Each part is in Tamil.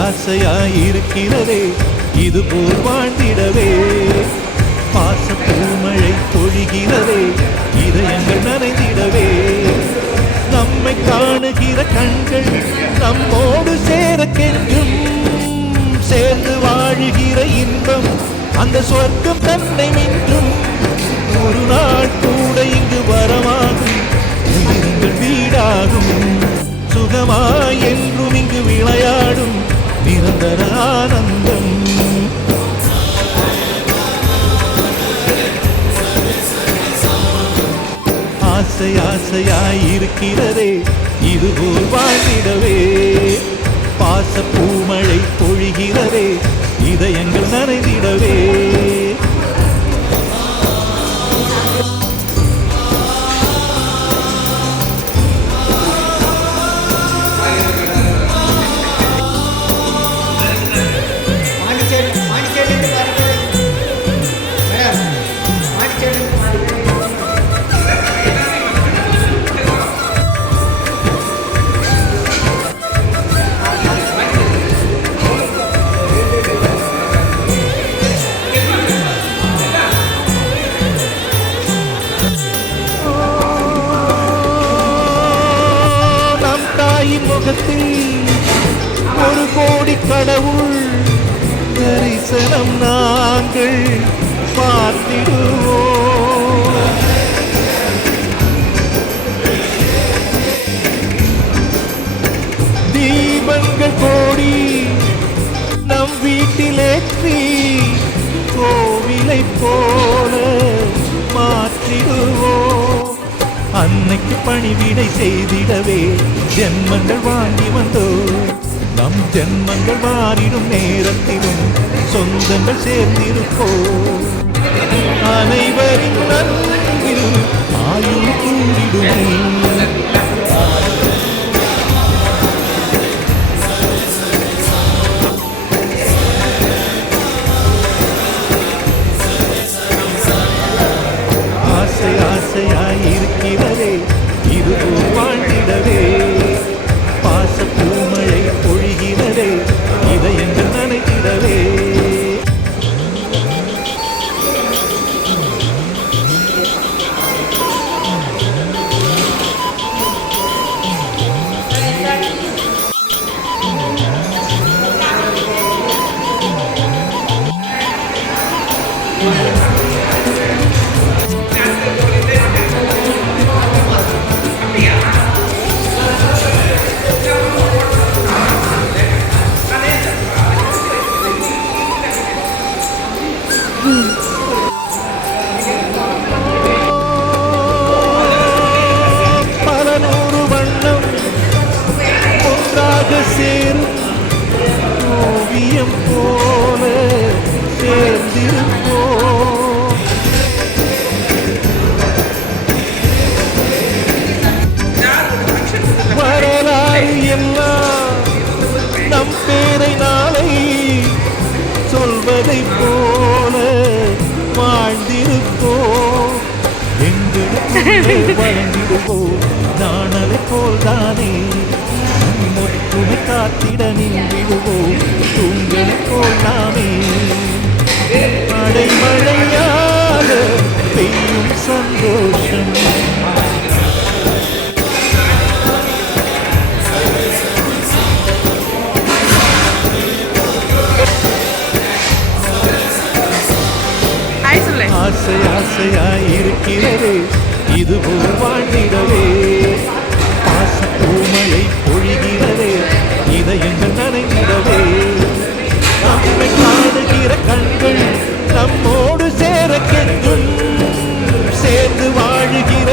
ஆசையாயிருக்கிறதே இது போல் வாழ்ந்திடவே, பாசப்பூமழை பொழிகிறதே இதயங்கள் நனைந்திடவே, நம்மை காணுகிற கண்கள் நம்மோடு சேரக்கென்றும் சேர்ந்து வாழுகிற இன்பம் அந்த சொர்க்கம் தன்னை நின்றும் ஒரு நாள் கூட இங்கு வரமாகும், உயிர்கள் வீடாகும், சுகமாய் என்றும் இங்கு விளையாடும் நிரந்தர ஆனந்தம். ஆசையாயிருக்கிறதே இதுபோல் வாழ்ந்திடவே, பாசப்பூமழை பொழிகிறதே இதயங்கள் நனைந்திடவே. முகத்தில் ஒரு கோடி கடவுள் தரிசனம் நாங்கள் பார்த்திடுவோம். தீபங்கள் கோடி நம் வீட்டிலேற்றி கோவிலை போல மாற்றிடுவோம். அன்னைக்கு பணிவிடை செய்திடவே ஜென்மங்கள் வாங்கி வந்தோ, நம் ஜென்மங்கள் மாறிடும் நேரத்திலும் சொந்தங்கள் சேர்ந்திருப்போம். அனைவரின் நன்றில் ஆயுள் கூடிடுமே. ஆசையாயிருக்கிறதே இதுபோல் வாழ்ந்திடவே, பாசப்பூமழை பொழிகிறதே இதயங்கள் நனைத்திடவே. பல நூறு வண்ணம் ஒன்றாக சேரும் ஓவியம் போல சேர்ந்திருப்போம். வரலாறு எல்லாம் நம் பேரை நாளை சொல்வதை போல வாழ்ந்திருப்போம். எங்களுக்கு வழங்கிடுவோம் நாணலை போல்தானே, ஒற்றுமை காத்திட நின்றிடுவோம் தூங்கலை போல் நாமே. மழையாக பெய்யும் சந்தோஷம், ஆசையாயிருக்கிறதே இதுபோல் வாழ்ந்திடவே, பாசப்பூமழை பொழிகிறதே இதயங்கள் நனைந்திடவே, நம்மை காணுகிற கண்கள் நம்மோடு சேரக்கென்றும் சேர்ந்து வாழுகிற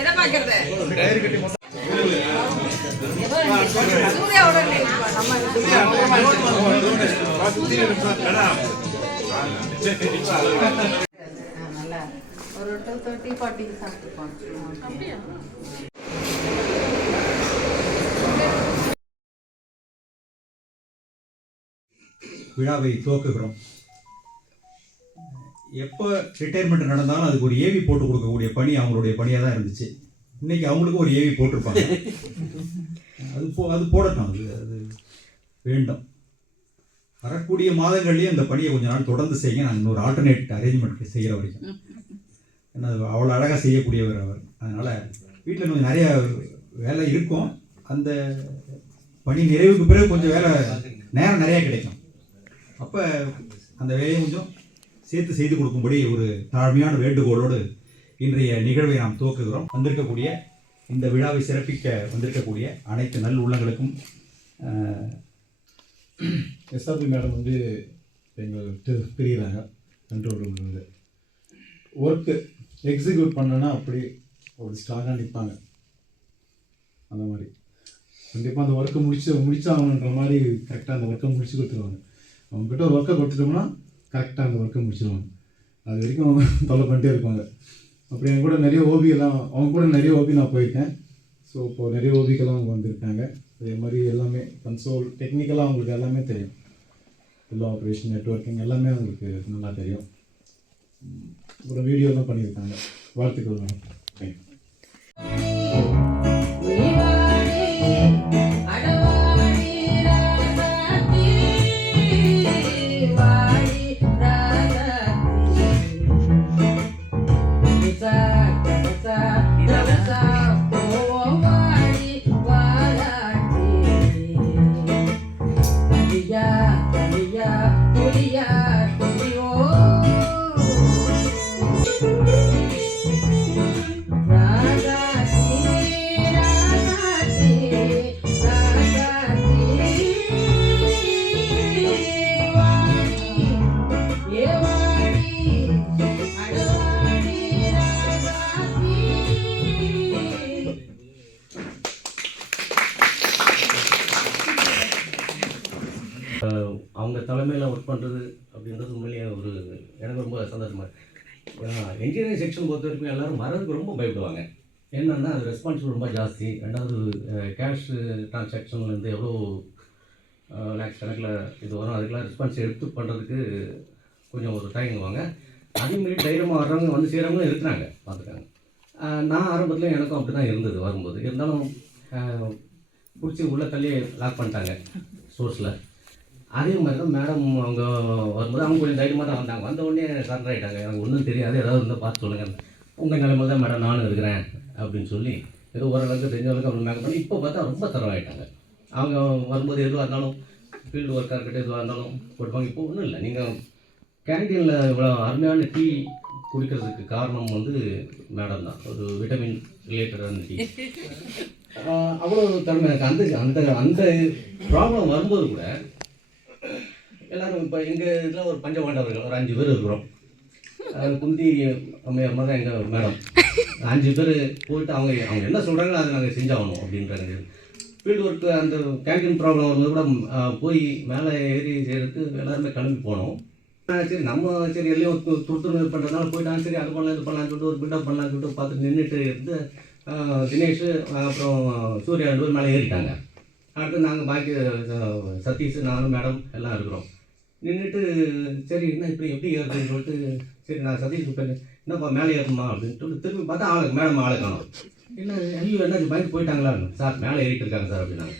எதை பார்க்கறது ஒரு 30-40 சாப்பிட்டுப்போம். விழாவை துவக்குகிறோம். எப்போ ரிட்டையர்மெண்ட் நடந்தாலும் அதுக்கு ஒரு ஏவி போட்டு கொடுக்கக்கூடிய பணி அவங்களுடைய பணியாக தான் இருந்துச்சு. இன்றைக்கி அவங்களுக்கும் ஒரு ஏவி போட்டிருப்பாங்க. அது போடட்டும், அது வேண்டும். வரக்கூடிய மாதங்கள்லேயும் அந்த பணியை கொஞ்ச நாள் தொடர்ந்து செய்யுங்க. நான் இன்னொரு ஆல்டர்னேட் அரேஞ்ச்மெண்ட் செய்கிற வரைக்கும். ஏன்னா அது அவ்வளோ அழகாக செய்யக்கூடியவர் அவர். அதனால் வீட்டில் கொஞ்சம் நிறைய வேலை இருக்கும். அந்த பணி நிறைவுக்கு பிறகு கொஞ்சம் வேலை நேரம் நிறையா கிடைக்கும். அப்போ அந்த வேலையை கொஞ்சம் சேர்த்து செய்து கொடுக்கும்படி ஒரு தாழ்மையான வேண்டுகோளோடு இன்றைய நிகழ்வை நாம் துவக்குகிறோம். வந்திருக்கக்கூடிய இந்த விழாவை சிறப்பிக்க வந்திருக்கக்கூடிய அனைத்து நல் உள்ளங்களுக்கும் எஸ்ஆர்பி மேடம் வந்து எங்களுக்கு பிரிகிறாங்க. கண்ட்ரோல் ரூம் வந்து ஒர்க்கு எக்ஸிக்யூட் பண்ணனா அப்படி ஒரு ஸ்ட்ராங்காக நிற்பாங்க. அந்த மாதிரி கண்டிப்பாக அந்த ஒர்க்கை முடிச்சாகணுன்ற மாதிரி கரெக்டாக அந்த ஒர்க்கை முடிச்சு கொடுத்துருவாங்க. அவங்ககிட்ட ஒரு ஒர்க்கை கொடுத்துட்டோம்னா கரெக்டாக அந்த ஒர்க்கை முடிச்சிடுவாங்க. அது வரைக்கும் அவங்க தொல்லை பண்ணிட்டே இருப்பாங்க. அப்படி என் கூட நிறைய ஓபியெல்லாம் அவங்க கூட நிறைய ஓபி நான் போயிருக்கேன். ஸோ இப்போது நிறைய ஓபிக்கெல்லாம் அவங்க வந்திருக்காங்க. அதே மாதிரி எல்லாமே கன்சோல் டெக்னிக்கலாக அவங்களுக்கு எல்லாமே தெரியும். எல்லா ஆப்ரேஷன் நெட்வொர்க்கிங் எல்லாமே அவங்களுக்கு நல்லா தெரியும். ஒரு வீடியோலாம் பண்ணியிருக்காங்க. வாழ்த்துக்கள் மேடம். தேங்க்யூ. அவங்க தலைமையில் ஒர்க் பண்ணுறது அப்படின்றது உண்மையிலேயே ஒரு எனக்கு ரொம்ப சந்தோஷமாக இருக்குது. என்ஜினியரிங் செக்ஷன் பொறுத்த வரைக்கும் எல்லோரும் வரதுக்கு ரொம்ப பயப்படுவாங்க. என்னென்னா அது ரெஸ்பான்சிபிள் ரொம்ப ஜாஸ்தி. ரெண்டாவது கேஷ் ட்ரான்சாக்ஷன்லேருந்து எவ்வளோ லேக்ஸ் கணக்கில் இது வரும். அதுக்கெல்லாம் ரெஸ்பான்ஸ் எடுத்து பண்ணுறதுக்கு கொஞ்சம் ஒரு தயங்குவாங்க. அதேமாரி தைரியமாக வர்றவங்க வந்து செய்கிறவங்களும் இருக்கிறாங்க, பார்த்துக்காங்க. நான் ஆரம்பத்தில் எனக்கும் அப்படி தான் இருந்தது. வரும்போது இருந்தாலும் பிடிச்சி உள்ள தள்ளி லாக் பண்ணிட்டாங்க சோர்ஸில். அதே மாதிரி தான் மேடம் அவங்க வரும்போது அவங்க கொஞ்சம் தைரியமாக தான் வந்தாங்க. வந்த உடனே சரண்டர் ஆகிட்டாங்க. எனக்கு ஒன்றும் தெரியாது, ஏதாவது இருந்தால் பார்த்து சொல்லுங்கள், உங்கள் நிலைமையில் தான் மேடம் நானும் இருக்கிறேன் அப்படின்னு சொல்லி ஏதோ ஓரளவுக்கு தெரிஞ்சவங்களுக்கு அவங்க மேக்கப் பண்ணி இப்போ பார்த்தா ரொம்ப தரவாயிட்டாங்க. அவங்க வரும்போது எதுவாக இருந்தாலும் ஃபீல்டு ஒர்க்காக இருக்கட்டும் எதுவாக இருந்தாலும் கொடுப்பாங்க. இப்போ ஒன்றும் இல்லை, நீங்கள் கேன்டீனில் இவ்வளோ அருமையான டீ குடிக்கிறதுக்கு காரணம் வந்து மேடம் தான். ஒரு விட்டமின் ரிலேட்டடான டீ அவ்வளோ திறமை எனக்கு. அந்த அந்த அந்த ப்ராப்ளம் வரும்போது கூட எல்லோரும் இப்போ எங்கள் இதில் ஒரு பஞ்சபாண்டவர்கள் ஒரு 5 பேர் இருக்கிறோம். குந்தி அம்மையார் மாதிரி தான் எங்கள் மேடம். 5 பேர் போயிட்டு அவங்க என்ன சொல்கிறாங்களோ அதை நாங்கள் செஞ்சாகணும் அப்படின்றாங்க. ஃபீல்டு ஒர்க்கு அந்த கேன்டீன் ப்ராப்ளம் வரும்போது கூட போய் மேலே ஏறி செய்கிறதுக்கு எல்லாருமே கிளம்பி போனோம். சரி நம்ம சரி எல்லாம் துருத்துணர்வு பண்ணுறதுனால போயிட்டாங்க. சரி அது பண்ணலாம் இது பண்ணலான்னு சொல்லிட்டு ஒரு பில்டப் பண்ணலான்னு சொல்லிட்டு பார்த்துட்டு நின்றுட்டு இருந்து தினேஷ் அப்புறம் சூர்யா 2 பேர் மேலே ஏறிட்டாங்க. அடுத்து நாங்கள் பாக்கி சதீஷ் நானும் மேடம் எல்லாம் இருக்கிறோம். நின்றுட்டு சரி என்ன இப்படி எப்படி ஏறுதுன்னு சொல்லிட்டு சரி நான் சதீஷ் என்னப்பா மேலே ஏறணுமா அப்படின்னு சொல்லிட்டு திரும்பி பார்த்தா மேடம் ஆளை காணும். இல்லை ஐயோ என்ன பயந்து போயிட்டாங்களா சார், மேலே ஏறிட்டு இருக்காங்க சார் அப்படின்னாங்க.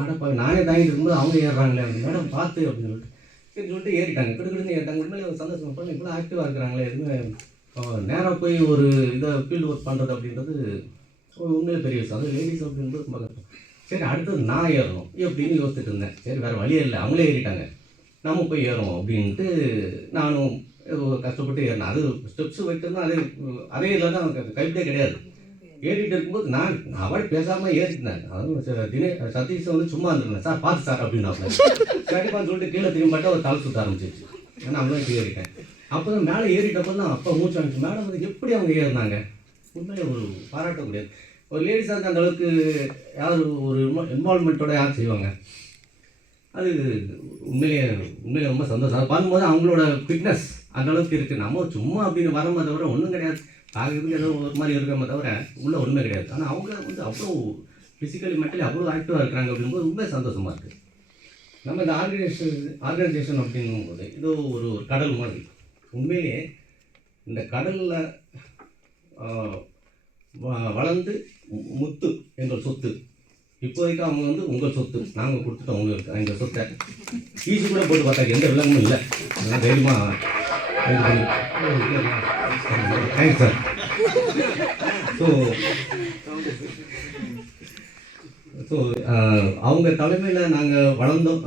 ஆடப்பா நானே தாங்கிட்டு இருக்கும்போது அவங்க ஏறுறாங்களே மேடம் பார்த்து அப்படின்னு சொல்லிட்டு சரி சொல்லிட்டு ஏறிட்டாங்க. கிட்டக்கிட்டு ஏறிட்டாங்க. உண்மையிலே ஒரு சந்தோஷம் பண்ணி இவ்வளோ ஆக்டிவாக இருக்கிறாங்களே. எதுவுமே நேராக போய் ஒரு இதை ஃபீல்டு ஒர்க் பண்ணுறது அப்படின்றது உண்மையிலே பெரிய விஷயம். அது லேடிஸ் அப்படின்றது ரொம்ப கஷ்டம். சரி அடுத்தது நான் ஏறணும் எப்படின்னு யோசிச்சுட்டு இருந்தேன். சரி வேறு வழியே இல்லை, அவங்களே ஏறிட்டாங்க, நம்ம போய் ஏறும் அப்படின்ட்டு நானும் கஷ்டப்பட்டு ஏறினேன். அது ஸ்டெப்ஸ் வைக்கிறதுனா அதே இல்லை தான் கைப்பிட்டே கிடையாது. ஏறிட்டு இருக்கும்போது நான் அவள் பேசாமல் ஏறிட்டேன். அதுவும் சதீஷை வந்து சும்மா இருந்திருந்தேன். சார் பார்த்து சார் அப்படின்னா சரிப்பான்னு சொல்லிட்டு கீழே திரும்பி பார்த்தா ஒரு தலை சுற்ற ஆரம்பிச்சிச்சு. ஏன்னா அவங்களும் இப்போ ஏறிட்டேன். அப்போ தான் மேலே ஏறிட்டப்போ தான் அப்போ மூச்சு வாங்கிச்சு. மேடம் வந்து எப்படி அவங்க ஏறினாங்க உண்மையிலே ஒரு பாராட்டக்கூடியது. ஒரு லேடிஸாக இருக்க அந்த அளவுக்கு யார் ஒரு இன்வால்மெண்ட்டோட யார் செய்வாங்க, அது உண்மையிலே ரொம்ப சந்தோஷம். அதை பார்க்கும்போது அவங்களோட ஃபிட்னஸ் அந்த அளவுக்கு இருக்குது. நம்ம சும்மா அப்படின்னு வரமா தவிர ஒன்றும் கிடையாது, பார்க்குறதுக்கு ஏதோ ஒரு மாதிரி இருக்கிறோமே தவிர உள்ள ஒன்றுமே கிடையாது. ஆனால் அவங்க வந்து அவ்வளோ ஃபிசிக்கலி மென்டலி அவ்வளோ ஆக்டிவாக இருக்கிறாங்க அப்படிங்கும்போது ரொம்ப சந்தோஷமாக இருக்குது. நம்ம இந்த ஆர்கனைசேஷன் அப்படிங்கும்போது இது ஒரு கடல் மாதிரி. உண்மையிலேயே இந்த கடலில் வளர்ந்து முத்து எங்கள் சொத்து. இப்போதைக்கு அவங்க வந்து உங்கள் சொத்து, நாங்கள் கொடுத்துட்டோம் உங்களுக்கு எங்கள் சொத்தை. ஈஸி கூட போட்டு பார்த்தா எந்த விலங்குமே இல்லை. அதெல்லாம் தைரியமாக தேங்க்ஸ் சார். ஸோ அவங்க தலைமையில் நாங்கள் வளர்ந்தோம்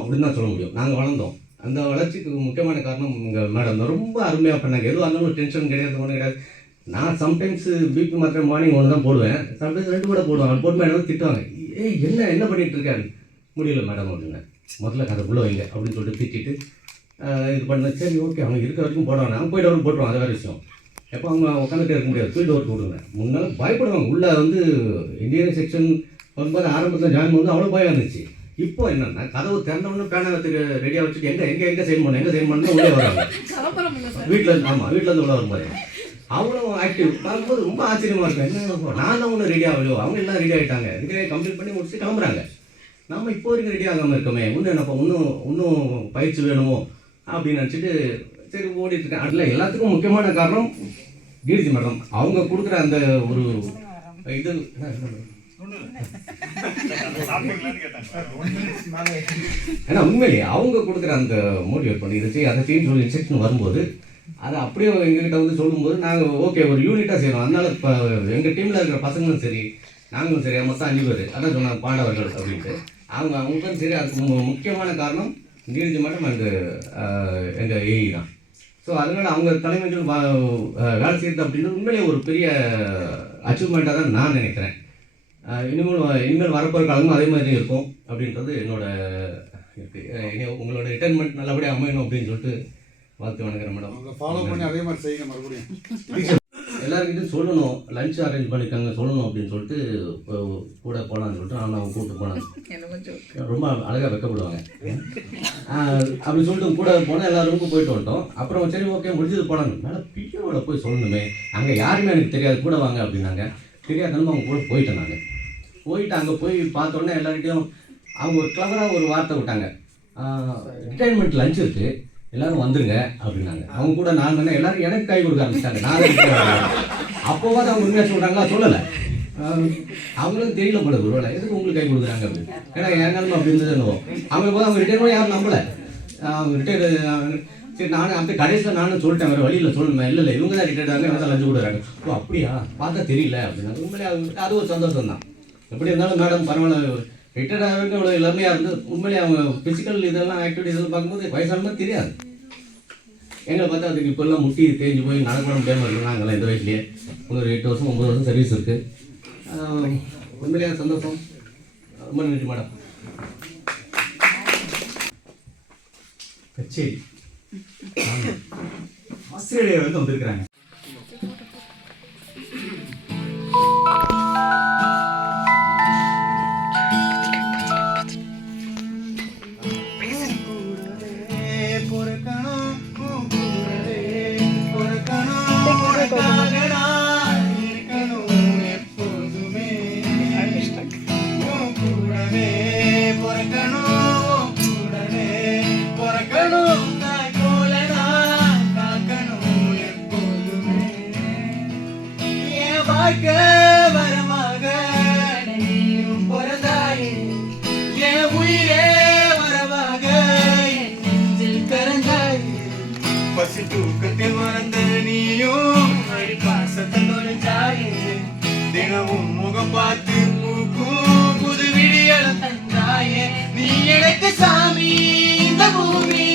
அப்படின்னு தான் சொல்ல முடியும். நாங்கள் வளர்ந்தோம். அந்த வளர்ச்சிக்கு முக்கியமான காரணம் எங்கள் மேடம் தான். ரொம்ப அருமையாக பண்ணாங்க. எதுவும் இருந்தாலும் டென்ஷன் கிடையாது, ஒன்றும் கிடையாது. நான் சம்டைம்ஸ் பிபி மாத்திரை மார்னிங் ஒன்று தான் போடுவேன், சம்டைம்ஸ் 2 கூட போடுவேன். அது போட்டு மேடம் திட்டுவாங்க, என்ன பண்ணிகிட்டு இருக்காரு, முடியல மேடம் அப்படின்னு. முதல்ல கதை உள்ள வைங்க அப்படின்னு சொல்லிட்டு திட்டிட்டு இது பண்ண. சரி ஓகே, அவங்க இருக்கிற வரைக்கும் போடுவாங்க, அவங்க போய்ட்டு அவருக்கு போட்டுருவோம், அது வேறு விஷயம். எப்போ அவங்க உட்காந்துட்டே இருக்க முடியாது, ஃபீல்டு ஒர்க் விடுங்க. முன்னால பயப்படுவாங்க. உள்ளே வந்து இன்ஜினியரிங் செக்ஷன் வரும்போது ஆரம்பத்தில் ஜாயின் பண்ணும்போது அவ்வளோ பயம் இருந்துச்சு. இப்போ என்னென்னா கதவு திறந்தவொடனே பேனாவத்துக்கு ரெடியாக வச்சுட்டு எங்கே சைன் பண்ணணும் உள்ளே வராங்க வீட்டில். ஆமாம், வீட்டிலேருந்து உள்ள வரும்போது அவ்வளோ ஆக்டிவ். பார்க்கும்போது ரொம்ப ஆச்சரியமாக இருக்கும். என்ன நான் தான் ஒன்றும் ரெடி ஆகலையோ, அவங்க எல்லாம் ரெடி ஆகிட்டாங்க, இதுவே கம்ப்ளீட் பண்ணி முடிச்சுட்டு கிளம்புறாங்க. நம்ம இப்போ வரைக்கும் ரெடி ஆகாமல் இருக்கோமே, என்னப்பா இன்னும் பயிற்சி வேணுமோ அப்படின்னு நினச்சிட்டு சரி ஓடிட்டு இருக்கேன். அதில் எல்லாத்துக்கும் முக்கியமான காரணம் கீர்த்தி மேடம். அவங்க கொடுக்குற அந்த ஒரு இது ஏன்னா உண்மையிலேயே அவங்க கொடுக்குற அந்த மோட்டிவேட் பண்ணி இதை அதை செய்யு சொல்லி இன்ஸ்ட்ரக்ஷன் வரும்போது அதை அப்படியே எங்ககிட்ட வந்து சொல்லும்போது நாங்கள் ஓகே ஒரு யூனிட்டாக செய்யணும். அதனால இப்போ எங்கள் டீமில் இருக்கிற பசங்களும் சரி நாங்களும் சரி மொத்தம் 5 பேர் அதான் சொன்னாங்க பாண்டவர்கள் அப்படின்ட்டு. அவங்களுக்கும் சரி அதுக்கு முக்கியமான காரணம் நீரஜ் மேடம் அண்ட் எங்கள் ஏஇ தான். ஸோ அதனால் அவங்க தலைமைகள் வேலை செய்கிறது அப்படின்றது உண்மையிலே ஒரு பெரிய அச்சீவ்மெண்ட்டாக தான் நான் நினைக்கிறேன். இனிமேல் வரப்போகிற காலமும் அதே மாதிரி இருக்கும் அப்படின்றது என்னோட இருக்குது. உங்களோட ரிட்டைர்மெண்ட் நல்லபடியாக அமையணும் அப்படின்னு சொல்லிட்டு வாழ்த்து வணங்குறேன் மேடம். ஃபாலோ பண்ணி அதே மாதிரி செய்யுங்க மறுபடியும். எல்லாருக்கிட்டையும் சொல்லணும், லஞ்ச் அரேஞ்ச் பண்ணியிருக்காங்க சொல்லணும் அப்படின்னு சொல்லிட்டு கூட போகலான்னு சொல்லிட்டு அவங்க கூப்பிட்டு போனாங்க. ரொம்ப அழகாக வைக்கப்படுவாங்க அப்படி சொல்லிட்டு கூட போனால் எல்லா ரூமுக்கும் போயிட்டு வந்துட்டோம். அப்புறம் சரி ஓகே முடிஞ்சது போனாங்க. மேலே பியோட போய் சொல்லணுமே, அங்கே யாருமே எனக்கு தெரியாது, கூட வாங்க அப்படின்னாங்க. தெரியாதனமா அவங்க கூட போயிட்டேன். நான் போயிட்டு அங்கே போய் பார்த்தோன்னே எல்லார்கிட்டையும் அவங்க ஒரு கிளவராக ஒரு வார்த்தை விட்டாங்க, ரிட்டைர்மெண்ட் லஞ்ச் இருக்குது எல்லோரும் வந்துருங்க அப்படின்னாங்க. அவங்க கூட நான் தானே எல்லோரும் எனக்கு கை கொடுக்க ஆரம்பிச்சிட்டாங்க. நான் அப்போவாது அவங்க உண்மையாக சொல்கிறாங்களா சொல்லலை, அவங்களும் தெரியல போல ஒரு வேலை எதுக்கு உங்களுக்கு கை கொடுக்குறாங்க அப்படின்னு. ஏன்னா என்னாலும் அப்படி இருந்தது என்னவோ அவங்க போது அவங்க ரிட்டையர் யாரும் நம்பலை. அவங்க ரிட்டையர் சரி நானும் அப்படி கடைசியில் நானும் சொல்லிட்டேன், வேறு வழியில் சொல்லணுமே. இல்லை இவங்க தான் ரிட்டையர்ட் ஆக என்ன தான் லஞ்சு கொடுக்குறாங்க. ஓ அப்படியா பார்த்தா தெரியல அப்படின்னாங்க. உண்மையிலே அது ஒரு சந்தோஷம் தான். எப்படி இருந்தாலும் மேடம் பரவாயில்ல ரிட்டையர்ட் ஆகிறவங்க இவ்வளோ இளமையாக இருந்து உண்மையிலே அவங்க ஃபிசிக்கல் இதெல்லாம் ஆக்டிவிட்டிஸ் எல்லாம் பார்க்கும்போது வயசான மாதிரி தெரியாது. எங்களை பார்த்தா அதுக்கு இப்போல்லாம் முட்டி தேஞ்சு போய் நடக்க முடியாமல் இருக்கலாம். நாங்கள்லாம் இந்த வயசுலேயே ஒரு 8 வருஷம் 9 வருஷம் சர்வீஸ் இருக்குது. உண்மையிலேயே சந்தோஷம். ரொம்ப நன்றி மேடம். கச்சேரி ஆஸ்திரேலியாவிலேருந்து வந்திருக்கிறாங்க. தூக்கத்தில் மறந்த நீயும் பாசத்தை தொலைச்சாயே, தினமும் முகம் பார்த்து பூக்கும் புது விடியல தந்தாயே. நீ எனக்கு சாமி இந்த பூமி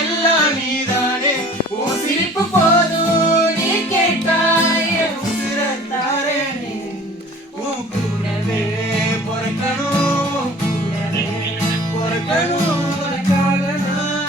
எல்லாம் நீதானே. ஓ சிரிப்பு போதும் நீ கேட்டாயே உசிரத்தாரே. உன் கூடவே பொறக்கணும் பொறக்கணும் உனக்காக நான்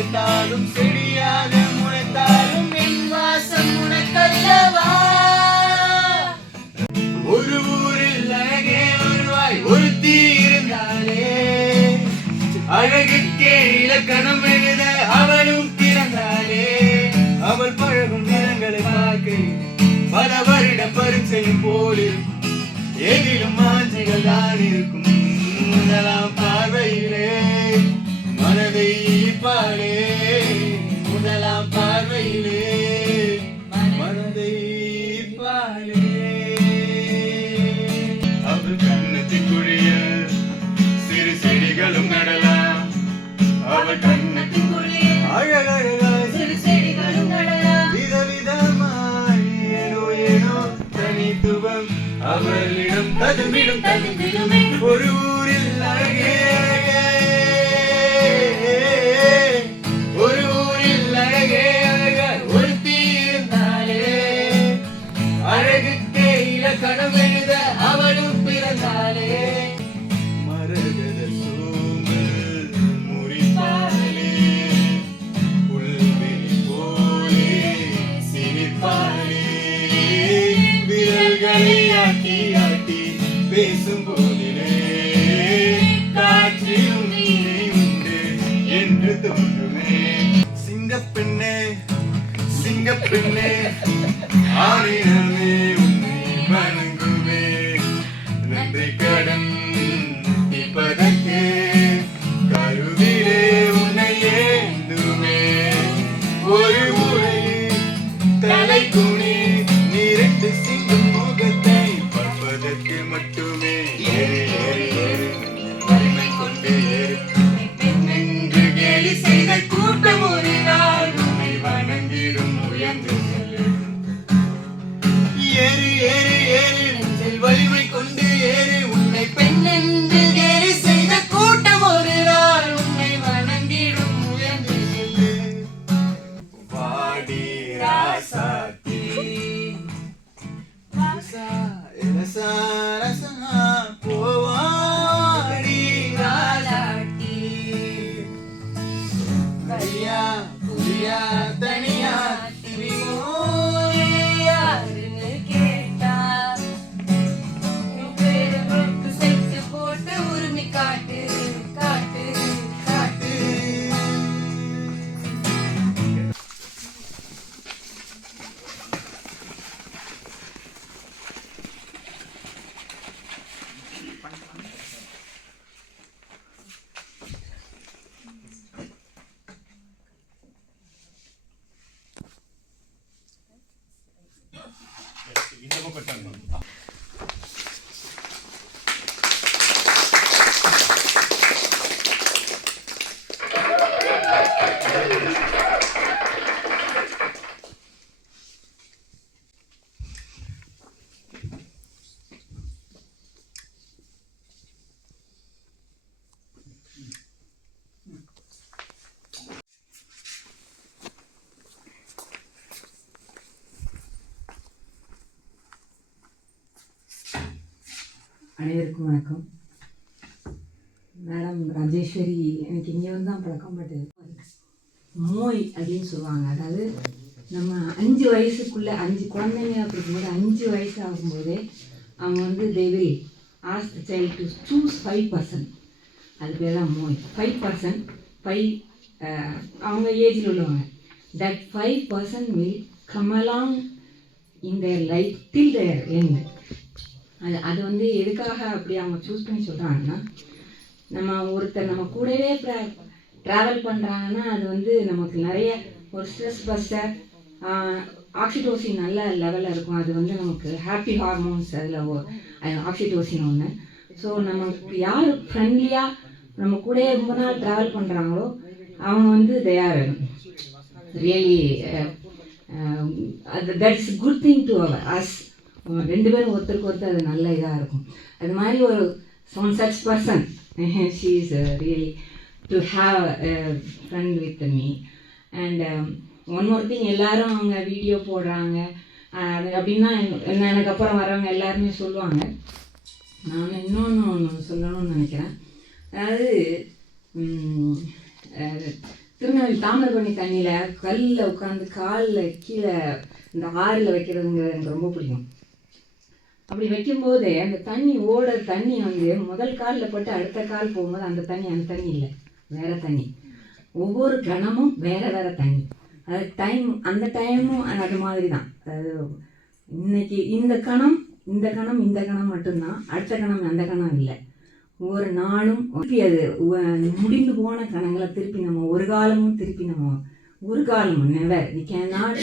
துளைத்தாலும் செடியாக முளைத்தாலும் என் வாசம் உனக்கல்லவா. ஒரு ஊரில் அழகே வருவாய் ஒருத்தி இருந்தாலே, அழகுக்கே இலக்கணம் எழுத அவளும் பிறந்தாளே. அவள் பழகும் நிறங்களை பார்க்க பல வருட பரிச்சையும் போலிருக்கும், எதிலும் மாஞ்சைகள் தான் இருக்கும். முதலாம் பார்வையிலே மனதை ஈர்ப்பாளே, முதலாம் பார்வையிலே மனதை ஈர்ப்பாளே. அவள் கண்ணத்துக்குழியில் சிறு செடிகளும் நடலாம், அவள் கண்ணத்துக்குழியில் அழகழகாய் சிறு செடிகளும் நடலாம். விதவிதமாய் ஏனோ ஏனோ தனித்துவம் அவளிடம் ததுமிடும் ததுமிடுமே. ஒரு ஊரில் அழகே ஒரு ஊரில் அழகே அழகாய் ஒருத்தி இருந்தாளே, அழகுக்கே இலக்கணம் எழுத அவளும் பிறந்தாளே. மரகத சோமல் முறிப்பாளே, புல்வெளி போலே சிரிப்பாளே. விரல்களை ஆட்டி ஆட்டி பேசும் போதிலே காற்றிலும் நீரை உண்டு என்று தோன்றுமே. சிங்கப்பெண்ணே சிங்கப்பெண்ணே ஆயிரமே உன்னை வணங்குவே, நன்றி கடன் இப்பதற்கே கருவிலே உன்னை ஏந்துமே. ஒரு முறை தலை குனி நீ ரெண்டு சிங்கம் முகத்தை பார்ப்பதற்கு மட்டுமே. ஏறு ஏறு ஏறு வலிமை கொண்டு ஏறு, நின்று கேலி செய்த கூட்டம் ஒரு நாள் உன்னை வணங்கிடும் உயர்ந்து செல்லு. ஏறு ஏறு ஏறு நெஞ்சில் வலிமை கொண்டு ஏறு, உன்னை பெண் என்று கேலி செய்த கூட்டம் ஒரு நாள் உன்னை வணங்கிடும் உயர்ந்து செல்லு. வாடி ராசாத்தி ரசா ரசா ரசா போவாடி ராசாத்தி. கரியா புரியா தனியா திரிவோரே யாருன்னு கேட்டா, பேரு போட்டு செட்டு போட்டு உரிமை காட்டு காட்டு காட்டு. அனைவருக்கும் வணக்கம். மேடம் ராஜேஸ்வரி எனக்கு இங்கே வந்து தான் பழக்கம். பட்டு மோய் அப்படின்னு சொல்லுவாங்க. அதாவது நம்ம 5 வயசுக்குள்ளே 5 குழந்தைங்க இருக்கும்போது 5 வயசு ஆகும்போதே அவங்க வந்து they will ask the child to choose 5%. அது பேர் தான் மோய். 5% 5 அவங்க ஏஜில் உள்ளவங்க. that 5% will come along in their life till their end. அது வந்து எதுக்காக அப்படி அவங்க சூஸ் பண்ணி சொல்கிறாங்கன்னா, நம்ம ஒருத்தர் நம்ம கூடவே ட்ராவல் பண்ணுறாங்கன்னா அது வந்து நமக்கு நிறைய ஒரு ஸ்ட்ரெஸ் பஸ்டர், ஆக்சிடோசின் நல்ல லெவலில் இருக்கும். அது வந்து நமக்கு ஹாப்பி ஹார்மோன்ஸ் அதில் ஆக்சிடோசின் ஒன்று. ஸோ நமக்கு யார் ஃப்ரெண்ட்லியாக நம்ம கூடயே ரொம்ப நாள் ட்ராவல் பண்ணுறாங்களோ அவங்க வந்து they are really that's good thing to our us. 2 பேரும் ஒருத்தருக்கு ஒருத்தர் அது நல்ல இதாக இருக்கும். அது மாதிரி ஒரு such person she is really to have friend with me. And one more thing, எல்லாரும் அவங்க வீடியோ போடுறாங்க அது அப்படின்னா எனக்கு அப்புறம் வரவங்க எல்லாருமே சொல்லுவாங்க. நான் இன்னொன்று சொல்லணும்னு நினைக்கிறேன். அதாவது திருநெல்வேலி தாமிரபரணி தண்ணியில் கல்லில் உட்காந்து காலில் கீழே இந்த ஆறில் வைக்கிறதுங்கிறது எனக்கு ரொம்ப பிடிக்கும். அப்படி வைக்கும்போது அந்த தண்ணி தண்ணி வந்து முதல் காலில் போட்டு அடுத்த கால் போகும்போது அந்த தண்ணி இல்லை, வேறு தண்ணி. ஒவ்வொரு கணமும் வேறு தண்ணி. அது அந்த டைமும் அது மாதிரி தான். அது இன்னைக்கு இந்த கணம் மட்டும்தான், அடுத்த கணம் அந்த கணம் இல்லை. ஒவ்வொரு நாளும் அது முடிந்து போன கணங்களை திருப்பி நம்ம ஒரு காலமும் never we can not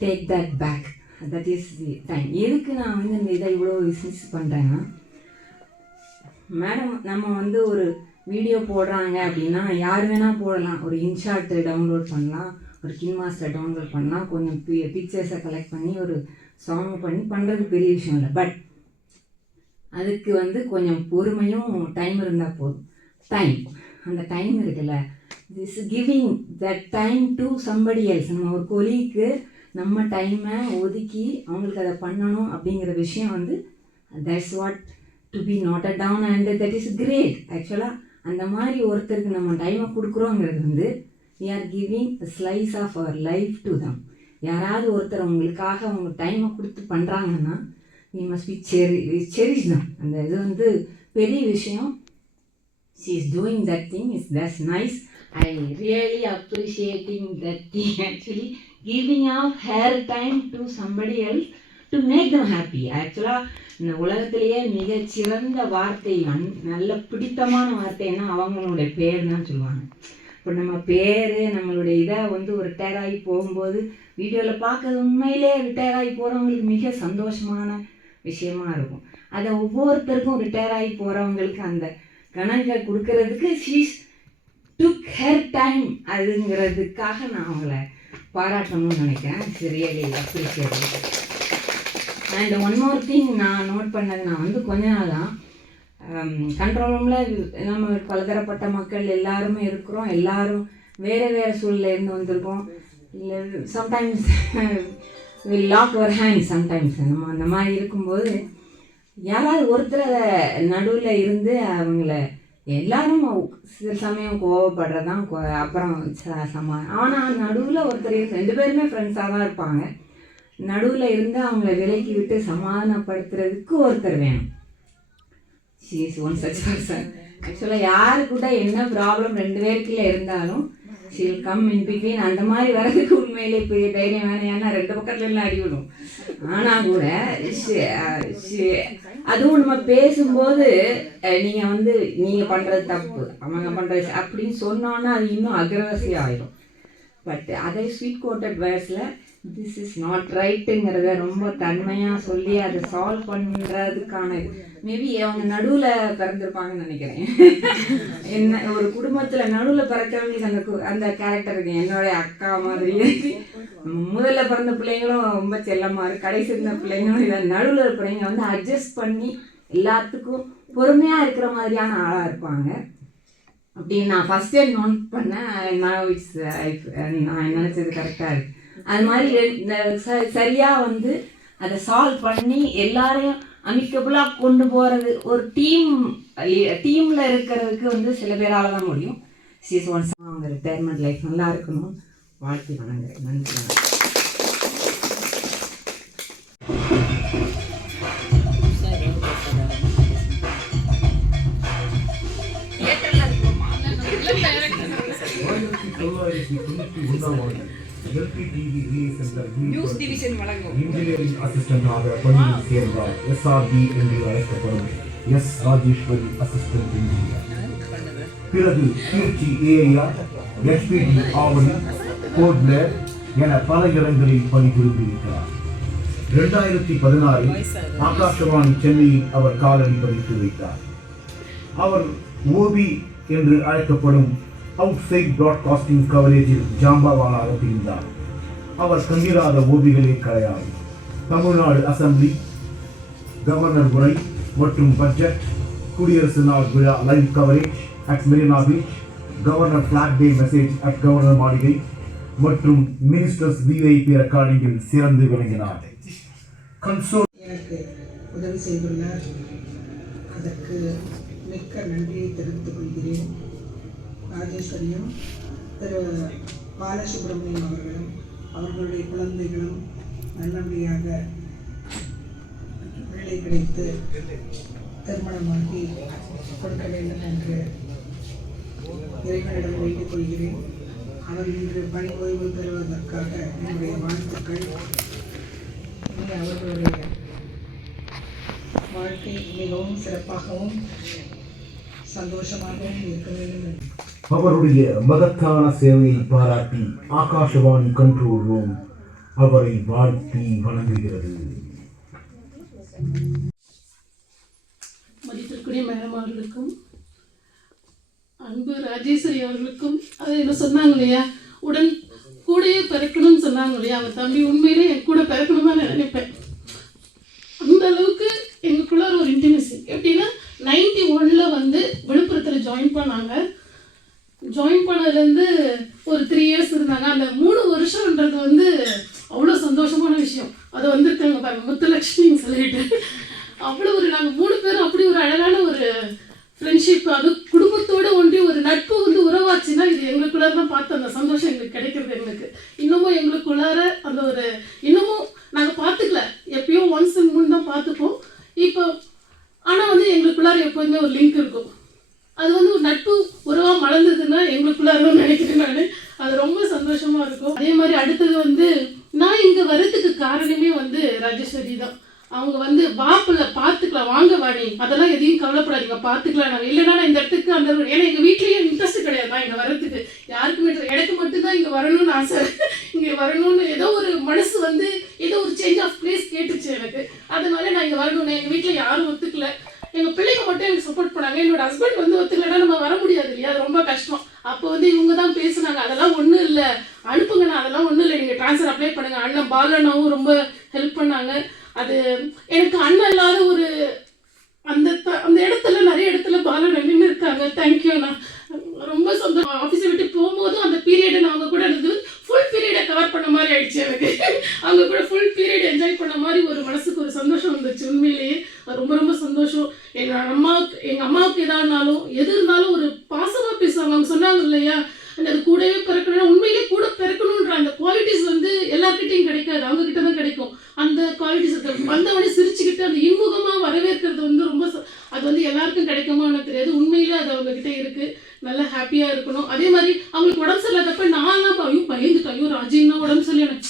take that back. That is the time. எதுக்கு நான் வந்து இந்த இதை இவ்வளோ மிஸ் பண்ணுறேன்னா, மேடம் நம்ம வந்து ஒரு வீடியோ போடுறாங்க அப்படின்னா யார் வேணால் போடலாம். ஒரு இன்ஷாட் டவுன்லோட் பண்ணலாம், ஒரு கின்மாஸ்டர் டவுன்லோட் பண்ணலாம், கொஞ்சம் பிக்சர்ஸை கலெக்ட் பண்ணி ஒரு சாங் பண்ணுறது பெரிய விஷயம் இல்லை. பட் அதுக்கு வந்து கொஞ்சம் பொறுமையும் டைம் இருந்தால் போதும். அந்த டைம் இருக்குல்ல, this giving that time to somebody else. நம்ம ஒரு கொலீக்கு நம்ம டைமை ஒதுக்கி அவங்களுக்கு அதை பண்ணணும் அப்படிங்கிற விஷயம் வந்து that's what to be noted down and that is great. ஆக்சுவலாக அந்த மாதிரி ஒருத்தருக்கு நம்ம டைமை கொடுக்குறோங்கிறது வந்து we are giving a slice of our life to them. யாராவது ஒருத்தர் அவங்களுக்காக அவங்க டைமை கொடுத்து பண்ணுறாங்கன்னா we must be cherish them. அந்த இது வந்து பெரிய விஷயம். she is doing that thing, that's nice. I really appreciating that thing, actually giving of her time to somebody else to make them happy. ஆக்சுவலாக இந்த உலகத்திலேயே மிகச்சிறந்த வார்த்தை, நல்ல பிடித்தமான வார்த்தைன்னா அவங்களுடைய பேர் தான் சொல்லுவாங்க. இப்போ நம்ம பேர் நம்மளுடைய இதை வந்து ஒரு ரிட்டையர் ஆகி போகும்போது வீடியோவில் பார்க்கறது உண்மையிலே ரிட்டையர் ஆகி போகிறவங்களுக்கு மிக சந்தோஷமான விஷயமா இருக்கும். அதை ஒவ்வொருத்தருக்கும் ரியலைஸ் ஆகி போகிறவங்களுக்கு அந்த கணக்கை கொடுக்கறதுக்கு ஷீஸ் டுக் ஹர் டைம் அதுங்கிறதுக்காக நான் அவங்கள பாராட்டணும்னு நினைக்கிறேன். Really appreciate. And one more thing நான் நோட் பண்ணது, நான் வந்து கொஞ்ச நாள் தான் கண்ட்ரோல் ரூமில் நம்ம பலதரப்பட்ட மக்கள் எல்லாருமே இருக்கிறோம். எல்லாரும் வேறு வேறு சூழ்நிலையிலேருந்து வந்திருக்கோம். இல்லை sometimes will lock our hand. Sometimes நம்ம அந்த மாதிரி இருக்கும்போது யாராவது ஒருத்தர் நடுவில் இருந்து அவங்கள எல்லாரும் சில சமயம் கோவப்படுறதான் அப்புறம் ஆனால் நடுவில் ஒருத்தர் 2 பேருமே ஃப்ரெண்ட்ஸாக தான் இருப்பாங்க. நடுவில் இருந்து அவங்கள விலக்கி விட்டு சமாதானப்படுத்துறதுக்கு ஒருத்தர் வேணும். she is one such person. ஆக்சுவலாக யாரு கூட என்ன ப்ராப்ளம் 2 பேருக்குள்ள இருந்தாலும் she will come in between. அந்த மாதிரி வர்றதுக்கு உண்மையிலே பெரிய தைரியம் வேணும். ஏன்னா 2 பக்கத்துல எல்லாம் அடிவிடும். ஆனால் கூட அதுவும் நம்ம பேசும்போது நீங்கள் பண்ணுறது தப்பு, அவங்க பண்ணுறது அப்படின்னு சொன்னோன்னா அது இன்னும் அக்ரஸிவ் ஆகிடும். பட் அதே ஸ்வீட் கோட்டட் வேர்ட்ஸில் திஸ் இஸ் நாட் ரைட்டுங்கிறத ரொம்ப தன்மையாக சொல்லி அதை சால்வ் பண்ணுறதுக்கான மேபி அவங்க நடுவில் பிறந்திருப்பாங்கன்னு நினைக்கிறேன். என்ன ஒரு குடும்பத்தில் நடுவில் பிறக்கிறவங்களுக்கு அந்த கேரக்டர் இருக்கு. என்னுடைய அக்கா மாதிரி முதல்ல பிறந்த பிள்ளைங்களும் ரொம்ப செல்லமாக இருக்கு, கடைசி இருந்த பிள்ளைங்களும் இதை நடுவில் இருக்கிறவங்க வந்து அட்ஜஸ்ட் பண்ணி எல்லாத்துக்கும் பொறுமையாக இருக்கிற மாதிரியான ஆளாக இருப்பாங்க அப்படின்னு நான் ஃபஸ்ட் டைம் நோட் பண்ணேன். நான் நினச்சது கரெக்டாக இருக்குது. அது மாதிரி சரியாக வந்து அதை சால்வ் பண்ணி எல்லாரையும் அமிக்கபுளாக கொண்டு போகிறது ஒரு டீமில் இருக்கிறதுக்கு வந்து சில பேரால் தான் முடியும். சீஸ் ஒன்ஸ் அவங்க ரிட்டையர்மெண்ட் லைஃப் நல்லா இருக்கணும். வாழ்த்து வணங்குறேன். நன்றி. நியூஸ் டிவிஷன் வழங்கும் இன்ஜினியரிங் அசிஸ்டன்டாக பணியில் சேர்ந்தார். எஸ்ஆர்டி என்று அழைக்கப்படும் எஸ் ராஜேஸ்வரி அசிஸ்டன்ட் இன்ஜினியர். பிறகு திருச்சி ஏஐஆர், எஸ்பிடி ஆவணி, கோட்லேர் என பல இடங்களில் பணிபுரிந்திருக்கிறார். 2016 ஆகாஷவாணி சென்னையில் அவர் காலடி பதித்து வைத்தார். அவர் ஓபி என்று அழைக்கப்படும் அவுட்சைட் பிராட்காஸ்டிங் கவரேஜில் ஜாம்பவானாக திரிந்தார். அவர் தங்கிராத ஓபிகளே கிடையாது. தமிழ்நாடு அசம்பிளி, கவர்னர் உரை மற்றும் பட்ஜெட், குடியரசு நாள் விழா live coverage at Marina beach, governor flag day message at governor மாளிகை மற்றும் மினிஸ்டர்ஸ் விஐபி ரெக்கார்டிங்கில் சிறந்து விளங்கினார். எனக்கு உதவி செய்துள்ளார். அதற்கு மிக்க நன்றியை தெரிவித்துக் கொள்கிறேன். ராஜேஸ்வரியும் திரு பாலசுப்ரமணியம் அவர்களும் அவர்களுடைய குழந்தைகளும் நல்லபடியாக பிள்ளை கிடைத்து திருமணமாகி கொடுக்க வேண்டும் என்று இறைவனிடம் வேண்டிக் கொள்கிறேன். அவர் இன்று பணி ஓய்வு பெறுவதற்காக என்னுடைய வாழ்த்துக்கள். இனி அவர்களுடைய வாழ்க்கை மிகவும் சிறப்பாகவும் சந்தோஷமாகவும் இருக்க வேண்டும் என்று அவருடைய மகத்தான சேவையை பாராட்டி ஆகாஷவாணி கண்ட்ரோல் ரூம் அவரை வாழ்த்தி வணங்குகிறது. மதிப்பிற்குரிய மேடம் அவர்களுக்கும் அன்பு ராஜேஸ்வரி அவர்களுக்கும் அது என்ன சொன்னாங்க இல்லையா, உடன் கூடயே பிறக்கணும்னு சொன்னாங்க இல்லையா, அவங்க தம்பி உண்மையிலே என் கூட பிறக்கணும் தான் நான் நினைப்பேன். அந்த அளவுக்கு எங்களுக்குள்ள ஒரு இன்டிமேசி. எப்படின்னா 91 வந்து விழுப்புரத்தில் ஜாயின் பண்ணாங்க. ஜாயின் பண்ணதுலேருந்து ஒரு 3 இயர்ஸ் இருந்தாங்க. அந்த 3 வருஷம்ன்றது வந்து அவ்வளோ சந்தோஷமான விஷயம். அதை வந்திருக்காங்க பாருங்க முத்துலட்சுமின்னு சொல்லிட்டு அவ்வளோ ஒரு நாங்கள் 3 பேரும் அப்படி ஒரு அழகான ஒரு ஃப்ரெண்ட்ஷிப், அது குடும்பத்தோடு ஒன்றி ஒரு நட்பு வந்து உறவாச்சுன்னா இது எங்களுக்குள்ளார தான் பார்த்து அந்த சந்தோஷம் எங்களுக்கு கிடைக்கிறது. எங்களுக்கு இன்னமும் எங்களுக்குள்ளார அந்த ஒரு இன்னமும் நாங்கள் பார்த்துக்கல, எப்பயோ ஒன்ஸ் இன் மூணு தான் பார்த்துப்போம் இப்போ. ஆனால் வந்து எங்களுக்குள்ளார எப்போதுமே ஒரு லிங்க் இருக்கும். அது வந்து ஒரு நட்பு உறவாக மலர்ந்ததுன்னா எங்களுக்குள்ளார நினைக்கிறேன் நான். அது ரொம்ப சந்தோஷமாக இருக்கும். அதே மாதிரி அடுத்தது வந்து நான் இங்கே வர்றதுக்கு காரணமே வந்து ராஜேஸ்வரி தான். அவங்க வந்து வாப்பில் பார்த்துக்கலாம், வாங்க வாணி, அதெல்லாம் எதையும் கவலைப்படாதீங்க, பார்த்துக்கலாம். நாங்கள் இல்லைன்னா நான் இந்த இடத்துக்கு அந்த ஏன்னா எங்கள் வீட்லேயும் இன்ட்ரெஸ்ட் கிடையாது நான் இங்கே வரத்துக்கு, யாருக்குமே எனக்கு மட்டும்தான் இங்கே வரணும்னு ஆசை. இங்கே வரணும்னு ஏதோ ஒரு மனசு வந்து ஏதோ ஒரு சேஞ்ச் ஆஃப் பிளேஸ் கேட்டுச்சு எனக்கு. அதனால நான் இங்கே வரணும்னு எங்கள் வீட்டில் யாரும் ஒத்துக்கல. எங்கள் பிள்ளைங்க மட்டும் எனக்கு சப்போர்ட் பண்ணாங்க. என்னோட ஹஸ்பண்ட் வந்து ஒத்துக்கலைன்னா நம்ம வர முடியாது இல்லையா, அது ரொம்ப கஷ்டம். அப்போ வந்து இவங்க தான் பேசுனாங்க, அதெல்லாம் ஒன்றும் இல்லை அனுப்புங்கண்ணா, அதெல்லாம் ஒன்றும் இல்லை, நீங்கள் ட்ரான்ஸ்ஃபர் அப்ளை பண்ணுங்க. அண்ணன் பாலண்ணாவும் ரொம்ப ஹெல்ப் பண்ணாங்க. அது எனக்கு அண்ணன் இல்லாத ஒரு அந்த இடத்துல நிறைய இடத்துல பாலண்ணா நின்று இருக்காங்க. தேங்க்யூண்ணா, ரொம்ப சந்தோஷம். ஆஃபீஸை விட்டு போகும்போதும் அந்த பீரியடை நான் அவங்க கூட இருந்தது ஃபுல் பீரியடை கவர் பண்ண மாதிரி ஆயிடுச்சு எனக்கு. அவங்க கூட ஃபுல் பீரியட் என்ஜாய் பண்ண மாதிரி ஒரு மனசுக்கு ஒரு சந்தோஷம் வந்துச்சு. உண்மையிலேயே ரொம்ப ரொம்ப சந்தோஷம். எங்கள் அம்மாவுக்கு எதானாலும் எது இருந்தாலும் ஒரு பாசமாக பேசுவாங்க. அவங்க சொன்னாங்க இல்லையா, அது கூடவே பிறக்கணும், உண்மையிலே கூட பிறக்கணுன்ற அந்த குவாலிட்டிஸ் வந்து எல்லார்கிட்டையும் கிடைக்காது, அவங்க கிட்ட தான் கிடைக்கும். அந்த குவாலிட்டிஸ் வந்தவனே சிரிச்சுக்கிட்டு அந்த இன்முகமாக வரவேற்கிறது வந்து ரொம்ப அது வந்து எல்லாருக்கும் கிடைக்குமான்னு தெரியாது. உண்மையிலே அது அவங்ககிட்ட இருக்குது. நல்லா ஹாப்பியாக இருக்கணும். அதே மாதிரி அவங்களுக்கு உடம்பு சரியில்லாதப்ப நான்லாம் பயந்துட்டேன், ஐயோ ராஜின்னா உடம்பு சரியான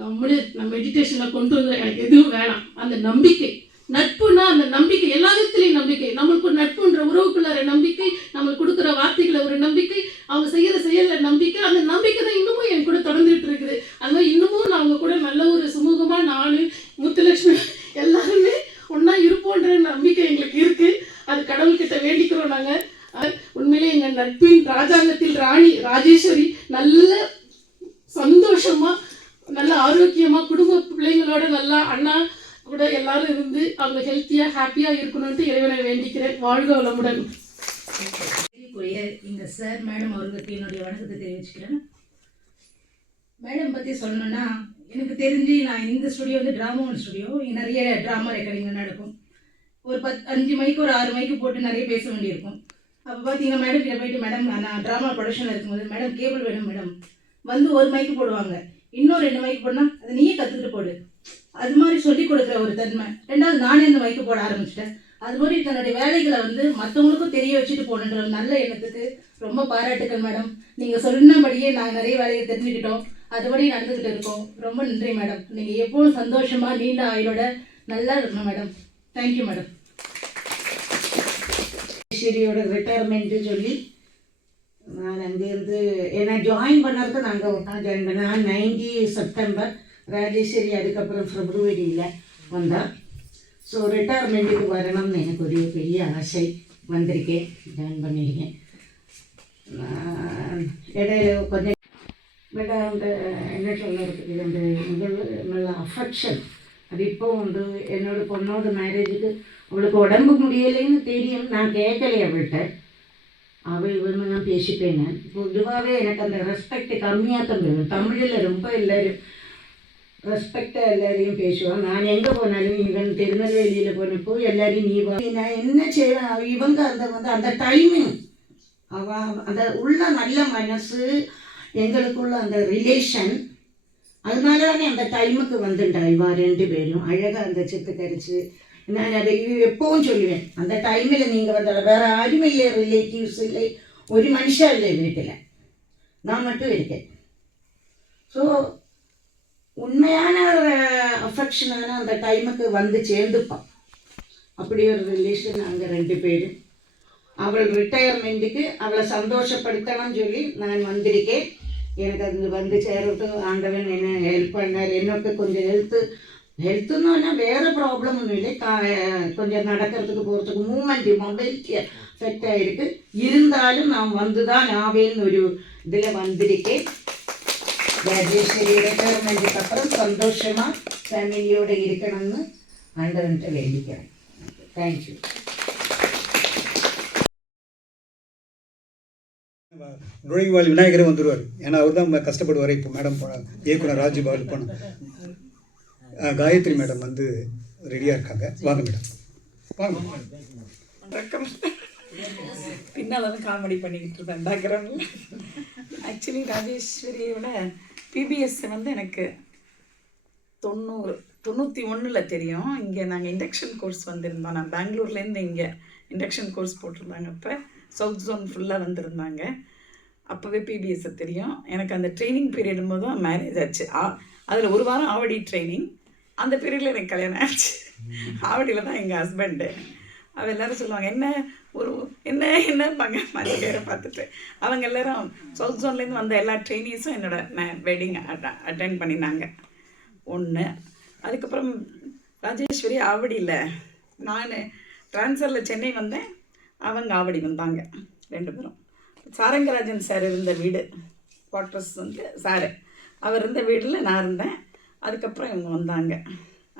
நம்மளே நான் மெடிடேஷனில் கொண்டு வந்து எனக்கு எதுவும் வேணாம். அந்த நம்பிக்கை, நட்புனா அந்த நம்பிக்கை, எல்லா விதத்துலையும் நம்பிக்கை. நம்மளுக்கு ஒரு நட்புன்ற உறவுக்குள்ளார நம்பிக்கை, நம்மளுக்கு கொடுக்குற வார்த்தைகளை ஒரு நம்பிக்கை, அவங்க செய்கிற செயலில் நம்பிக்கை. அந்த நம்பிக்கை தான் இன்னமும் என் கூட தொடர்ந்துட்டு இருக்குது. அது மாதிரி இன்னமும் நான் அவங்க கூட நல்ல ஒரு சுமூகமாக நான் முத்துலட்சுமி எல்லாருமே ஒன்றா இருப்போன்ற நம்பிக்கை எங்களுக்கு இருக்குது. அது கடவுள்கிட்ட வேண்டிக்கிறோம் நாங்கள். உண்மையிலே எங்கள் நட்பின் ராஜாங்கத்தில் ராணி ராஜேஸ்வரி நல்ல சந்தோஷமாக நல்ல ஆரோக்கியமாக குடும்ப பிள்ளைங்களோட நல்லா அண்ணா கூட எல்லாரும் இருந்து அவங்க ஹெல்த்தியாக ஹாப்பியாக இருக்கணும்ட்டு இறைவனை வேண்டிக்கிறேன். வாழ்க வளமுடன். இந்த சார் மேடம் அவர்களுக்கு என்னுடைய வணக்கத்தை தெரிவிச்சுக்கிறேன். மேடம் பற்றி சொல்லணும்னா எனக்கு தெரிஞ்சு நான் இந்த ஸ்டுடியோ வந்து ட்ராமா ஸ்டுடியோ, இங்கே நிறைய ட்ராமா ரெக்கார்டிங் நடக்கும். ஒரு 5 மைக்கு ஒரு 6 மைக்கு போட்டு நிறைய பேச வேண்டியிருக்கும். அப்போ பார்த்தீங்கன்னா மேடம் கிட்ட போயிட்டு, மேடம் நான் ட்ராமா ப்ரொடக்ஷனில் இருக்கும்போது, மேடம் கேபிள் வேணும் மேடம், வந்து ஒரு மைக்கு போடுவாங்க, இன்னும் 2 மைக்கு போடணும், அதை நீயே கற்றுக்கிட்டு போடு. அது மாதிரி சொல்லி கொடுக்குற ஒரு தன்மை. 2வது நானே அந்த மைக்கு போட ஆரம்பிச்சிட்டேன். அது மாதிரி தன்னுடைய வேலைகளை வந்து மற்றவங்களுக்கும் தெரிய வச்சுட்டு போகணுன்ற நல்ல எண்ணத்துக்கு ரொம்ப பாராட்டுக்கள் மேடம். நீங்கள் சொன்னபடியே நாங்கள் நிறைய வேலையை தெரிஞ்சுக்கிட்டோம், அதுபடி நடந்துக்கிட்டு இருக்கோம். ரொம்ப நன்றி மேடம். நீங்கள் எப்பவும் சந்தோஷமாக நீண்ட ஆயுளோட நல்லா இருக்கணும் மேடம். Thank you madam. ராஜேஸ்வரியோட ரிட்டையர்மெண்ட்டு சொல்லி நான் அங்கேருந்து ஏன்னா ஜாயின் பண்ணறதுக்கு நாங்கள் ஒன்றா ஜாயின் பண்ணேன். 90 செப்டம்பர், ராஜேஸ்வரி அதுக்கப்புறம் ஃபெப்ரவரியில் வந்தால். ஸோ ரிட்டையர்மெண்ட்டுக்கு வரணும்னு எனக்கு ஒரு பெரிய ஆசை. வந்திருக்கேன், ஜாயின் பண்ணியிருக்கேன். இடையில கொஞ்சம் பட் அந்த என்ன சொல்கிறது, அந்த முதல் நல்ல அஃபெக்ஷன் அது இப்போ உண்டு. என்னோட பொண்ணோட மேரேஜுக்கு அவளுக்கு உடம்பு முடியலைன்னு தெரியும், நான் கேட்கலை அவள்கிட்ட. அவள் இவன்னு நான் பேசிப்பேன். நான் பொதுவாகவே எனக்கு அந்த ரெஸ்பெக்ட் கம்மியாக தான் வேணும். தமிழில் ரொம்ப எல்லோரும் ரெஸ்பெக்டாக எல்லாரையும் பேசுவான். நான் எங்கே போனாலும் இவன் திருநெல்வேலியில் போனப்போ எல்லாரையும் நீ வா, நான் என்ன செய்வேன், இவங்க அந்த டைமிங் அந்த உள்ள நல்ல மனசு, எங்களுக்குள்ள அந்த ரிலேஷன், அதனால தானே அந்த டைமுக்கு வந்துட்டா இவா 2 பேரும் அழகாக அந்த சித்து கரிச்சு. நான் அதை எப்பவும் சொல்லுவேன், அந்த டைமில் நீங்கள் வந்தால வேறு யாருமே இல்லை, ரிலேட்டிவ்ஸ் இல்லை, ஒரு மனுஷா இல்லை வீட்டில், நான் மட்டும் இருக்கேன். ஸோ உண்மையான அஃபெக்ஷனான அந்த டைமுக்கு வந்து சேர்ந்துப்பான். அப்படி ஒரு ரிலேஷன் அங்கே 2 பேரும். அவள் ரிட்டையர்மெண்ட்டுக்கு அவளை சந்தோஷப்படுத்தணும்னு சொல்லி நான் வந்திருக்கேன். எனக்கு அது வந்து சேர்றதுக்கு ஆண்டவன் என்ன ஹெல்ப் பண்ணார். எனக்கு கொஞ்சம் ஹெல்த்துன்னா வேறு ப்ராப்ளம் ஒன்றும் இல்லை, கொஞ்சம் நடக்கிறதுக்கு போகிறதுக்கு மூமெண்ட் மொபைலிட்டி எஃபெக்ட் ஆகிருக்கு. இருந்தாலும் நான் வந்து தான் ஆவேன்னு ஒரு இதில் வந்திருக்கேன். ராஜேஸ்வரி ரிட்டையர்மெண்ட்டுக்கு அப்புறம் சந்தோஷமாக ஃபேமிலியோடு இருக்கணும்னு ஆண்டவன்கிட்ட வேண்டிக்கிறேன். தேங்க்யூ. நுழைவாள் விநாயகரே வந்துடுவார். ஏன்னா அவர் தான் கஷ்டப்படுவார். இப்போ மேடம் இயக்குனர் ராஜுபால் போனோம். காயத்ரி மேடம் வந்து ரெடியாக இருக்காங்க. வாங்க மேடம், வாங்க. வணக்கம். பின்னால் தான் காமெடி பண்ணிக்கிட்டு இருப்பேன் பேக்ரவுண்டில். ஆக்சுவலி ராஜேஸ்வரியோட பிபிஎஸ் வந்து எனக்கு 91 தெரியும். இங்கே நாங்கள் இண்டக்ஷன் கோர்ஸ் வந்திருந்தோம். நான் பெங்களூர்லேருந்து இங்கே இண்டக்ஷன் கோர்ஸ் போட்டிருந்தாங்க. அப்போ சவுத் ஜோன் ஃபுல்லாக வந்திருந்தாங்க. அப்போவே பிபிஎஸ்ஸை தெரியும். எனக்கு அந்த ட்ரைனிங் பீரியடும் போது தான் மேரேஜ் ஆச்சு. அதில் 1 வாரம் ஆவடி ட்ரைனிங். அந்த பீரியடில் எனக்கு கல்யாணம் ஆச்சு. ஆவடியில் தான் எங்கள் ஹஸ்பண்டு. அவள் எல்லோரும் சொல்லுவாங்க, என்னப்பாங்க மற்ற பேரை பார்த்துட்டு. அவங்க எல்லோரும் சவுத் ஜோன்லேருந்து வந்த எல்லா ட்ரைனிஸும் என்னோடய வெட்டிங் அட்டெண்ட் பண்ணினாங்க. 1. அதுக்கப்புறம் ராஜேஸ்வரி ஆவடியில், நான் ட்ரான்ஸ்ஃபரில் சென்னை வந்தேன், அவங்க ஆவடி வந்தாங்க. 2 பேரும். சாரங்கராஜன் சார் இருந்த வீடு குவார்ட்டர்ஸ் வந்து சார் அவர் இருந்த வீட்டில் நான் இருந்தேன். அதுக்கப்புறம் இவங்க வந்தாங்க.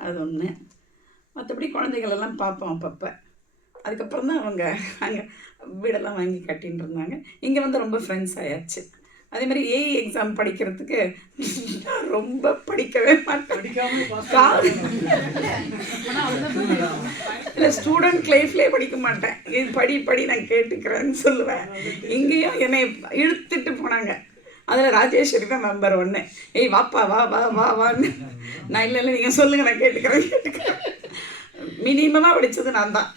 அது 1. மற்றபடி குழந்தைகளெல்லாம் பார்ப்போம் அப்பப்போ. அதுக்கப்புறம் தான் அவங்க அங்கே வீடெல்லாம் வாங்கி கட்டின்னு இருந்தாங்க. இங்கே வந்து ரொம்ப ஃப்ரெண்ட்ஸ் ஆயாச்சு. அதே மாதிரி ஏஇ எக்ஸாம் படிக்கிறதுக்கு ரொம்ப படிக்கவே மாட்டேன். இல்லை, ஸ்டூடெண்ட் லைஃப்லேயே படிக்க மாட்டேன். இது படி நான் கேட்டுக்கிறேன்னு சொல்லுவேன். இங்கேயும் என்னை இழுத்துட்டு போனாங்க. அதில் ராஜேஸ்வரி தான் நம்பர் 1. ஏய் வாப்பா வான்னு. நான் இல்லை நீங்கள் சொல்லுங்கள், நான் கேட்டுக்கிறேன். மினிமமாக படித்தது நான் தான்.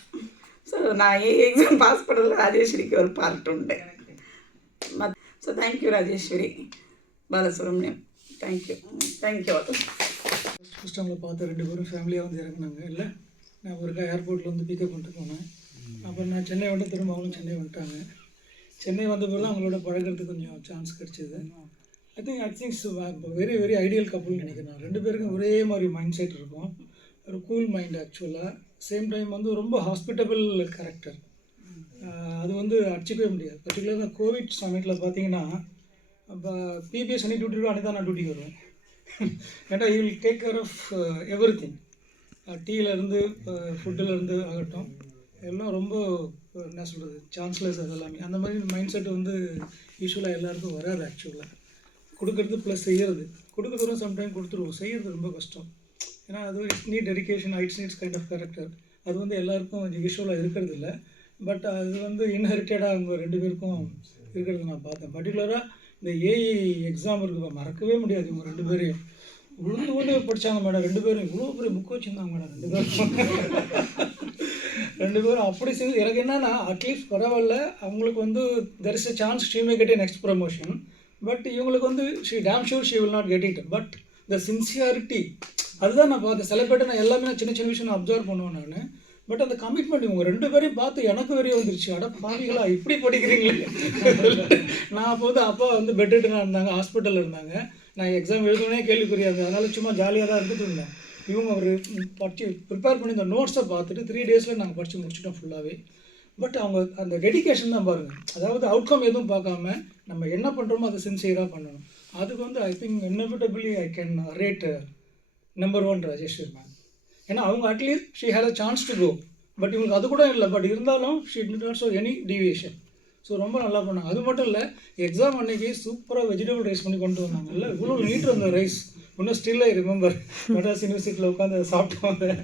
ஸோ நான் ஏஇ எக்ஸாம் பாஸ் பண்ணுறதுல ராஜேஸ்வரிக்கு ஒரு பார்ட் உண்டு. So thank you Rajeswari, Balasubramaniam. Thank you. First அவங்கள பார்த்து 2 பேரும் ஃபேமிலியாக வந்து இறங்கினாங்க. இல்லை, நான் ஒருக்கா ஏர்போர்ட்டில் வந்து பிக்கப் பண்ணிட்டு போனேன். அப்புறம் நான் சென்னை வந்து திரும்ப அவங்களும் சென்னை வந்துட்டாங்க. சென்னை வந்த பிறகு அவங்களோட பழகிறதுக்கு கொஞ்சம் சான்ஸ் கிடச்சிது. I think very very ideal கப்புள்னு நினைக்கிறேன். 2 பேருக்கும் ஒரே மாதிரி மைண்ட் செட் இருக்கும். ஒரு கூல் மைண்ட் ஆக்சுவலாக. சேம் டைம் வந்து ரொம்ப ஹாஸ்பிட்டபிள் கேரக்டர். அது வந்து அடிச்சிக்கவே முடியாது. பர்டிகுலராக கோவிட் சமயத்தில் பார்த்தீங்கன்னா, இப்போ பிபிஎஸ் அன்னி டியூட்டி அன்றைக்கி நான் டியூட்டிக்கு வருவேன். ஏன்னா you will take care of everything. டீலேருந்து ஃபுட்டுலேருந்து ஆகட்டும், எல்லாம் ரொம்ப என்ன சொல்கிறது, சான்ஸ்லெஸ். அது எல்லாமே அந்த மாதிரி மைண்ட் செட் வந்து யூஸ்வலாக எல்லாருக்கும் வராது. ஆக்சுவலாக கொடுக்குறது ப்ளஸ் செய்கிறது. கொடுக்குறதும் சம்டைம் கொடுத்துருவோம், செய்கிறது ரொம்ப கஷ்டம். ஏன்னா அது it's need dedication, it's needs kind of character. அது வந்து எல்லாருக்கும் யூஸ்வலாக இருக்கிறது இல்லை. பட் அது வந்து இன்ஹெரிட்டடாக அவங்க 2 பேருக்கும் இருக்கிறது நான் பார்த்தேன். பர்டிகுலராக இந்த ஏஇ எக்ஸாம் இருக்குது, மறக்கவே முடியாது. இவங்க 2 பேரையும் உழுந்து படித்தாங்க மேடம். 2 பேரும் இவ்வளோ பெரிய புக்கு வச்சுருந்தாங்க மேடம். 2 பேரும் அப்படி செஞ்சு எனக்கு என்னன்னா, அட்லீஸ்ட் பரவாயில்ல, அவங்களுக்கு வந்து there is a chance she May get a next promotion. But இவங்களுக்கு வந்து she dam sure she will not get it. But the sincerity, அதுதான் நான் பார்த்தேன். சில பேர்ட்ட நான் எல்லாமே சின்ன சின்ன விஷயம் நான் அப்சர்வ் பண்ணுவேன் நான். பட் அந்த கமிட்மெண்ட் இவங்க 2 பேரையும் பார்த்து எனக்கு வெறிய வந்துருச்சு. அட பாவிகளா, இப்படி படிக்கிறீங்களே. நான் அப்போ வந்து அப்பா வந்து பெட்ரிட்டனாக இருந்தாங்க, ஹாஸ்பிட்டலில் இருந்தாங்க. நான் எக்ஸாம் எழுதுனே கேள்விக்குரியாது. அதனால் சும்மா ஜாலியாக தான் இருந்துட்டு இருந்தேன். இவங்க ஒரு படித்து ப்ரிப்பேர் பண்ணி இந்த நோட்ஸை பார்த்துட்டு 3 டேஸில் நாங்கள் படித்து முடிச்சிட்டோம் ஃபுல்லாகவே. பட் அவங்க அந்த டெடிக்கேஷன் தான் பாருங்கள். அதாவது அவுட்கம் எதுவும் பார்க்காம நம்ம என்ன பண்ணுறோமோ அதை சின்சியராக பண்ணணும். அதுக்கு வந்து I think inevitably I can rate number 1 Rajeshwari ma'am. ஏன்னா அவங்க at least she had a chance to go. But இவங்களுக்கு அது கூட இல்லை. பட் இருந்தாலும் she did not show any deviation. So ரொம்ப நல்லா பண்ணாங்க. அது மட்டும் இல்லை, எக்ஸாம் அன்னைக்கு சூப்பராக வெஜிடபிள் ரைஸ் பண்ணி கொண்டு வந்தாங்க. இல்லை இவ்வளோ நீட் அந்த ரைஸ் இன்னும் ஸ்டில் ஐ ரிமெம்பர். மெட்ராஸ் யூனிவர்சிட்டியில் உட்காந்து சாப்பிட்டு வந்தேன்.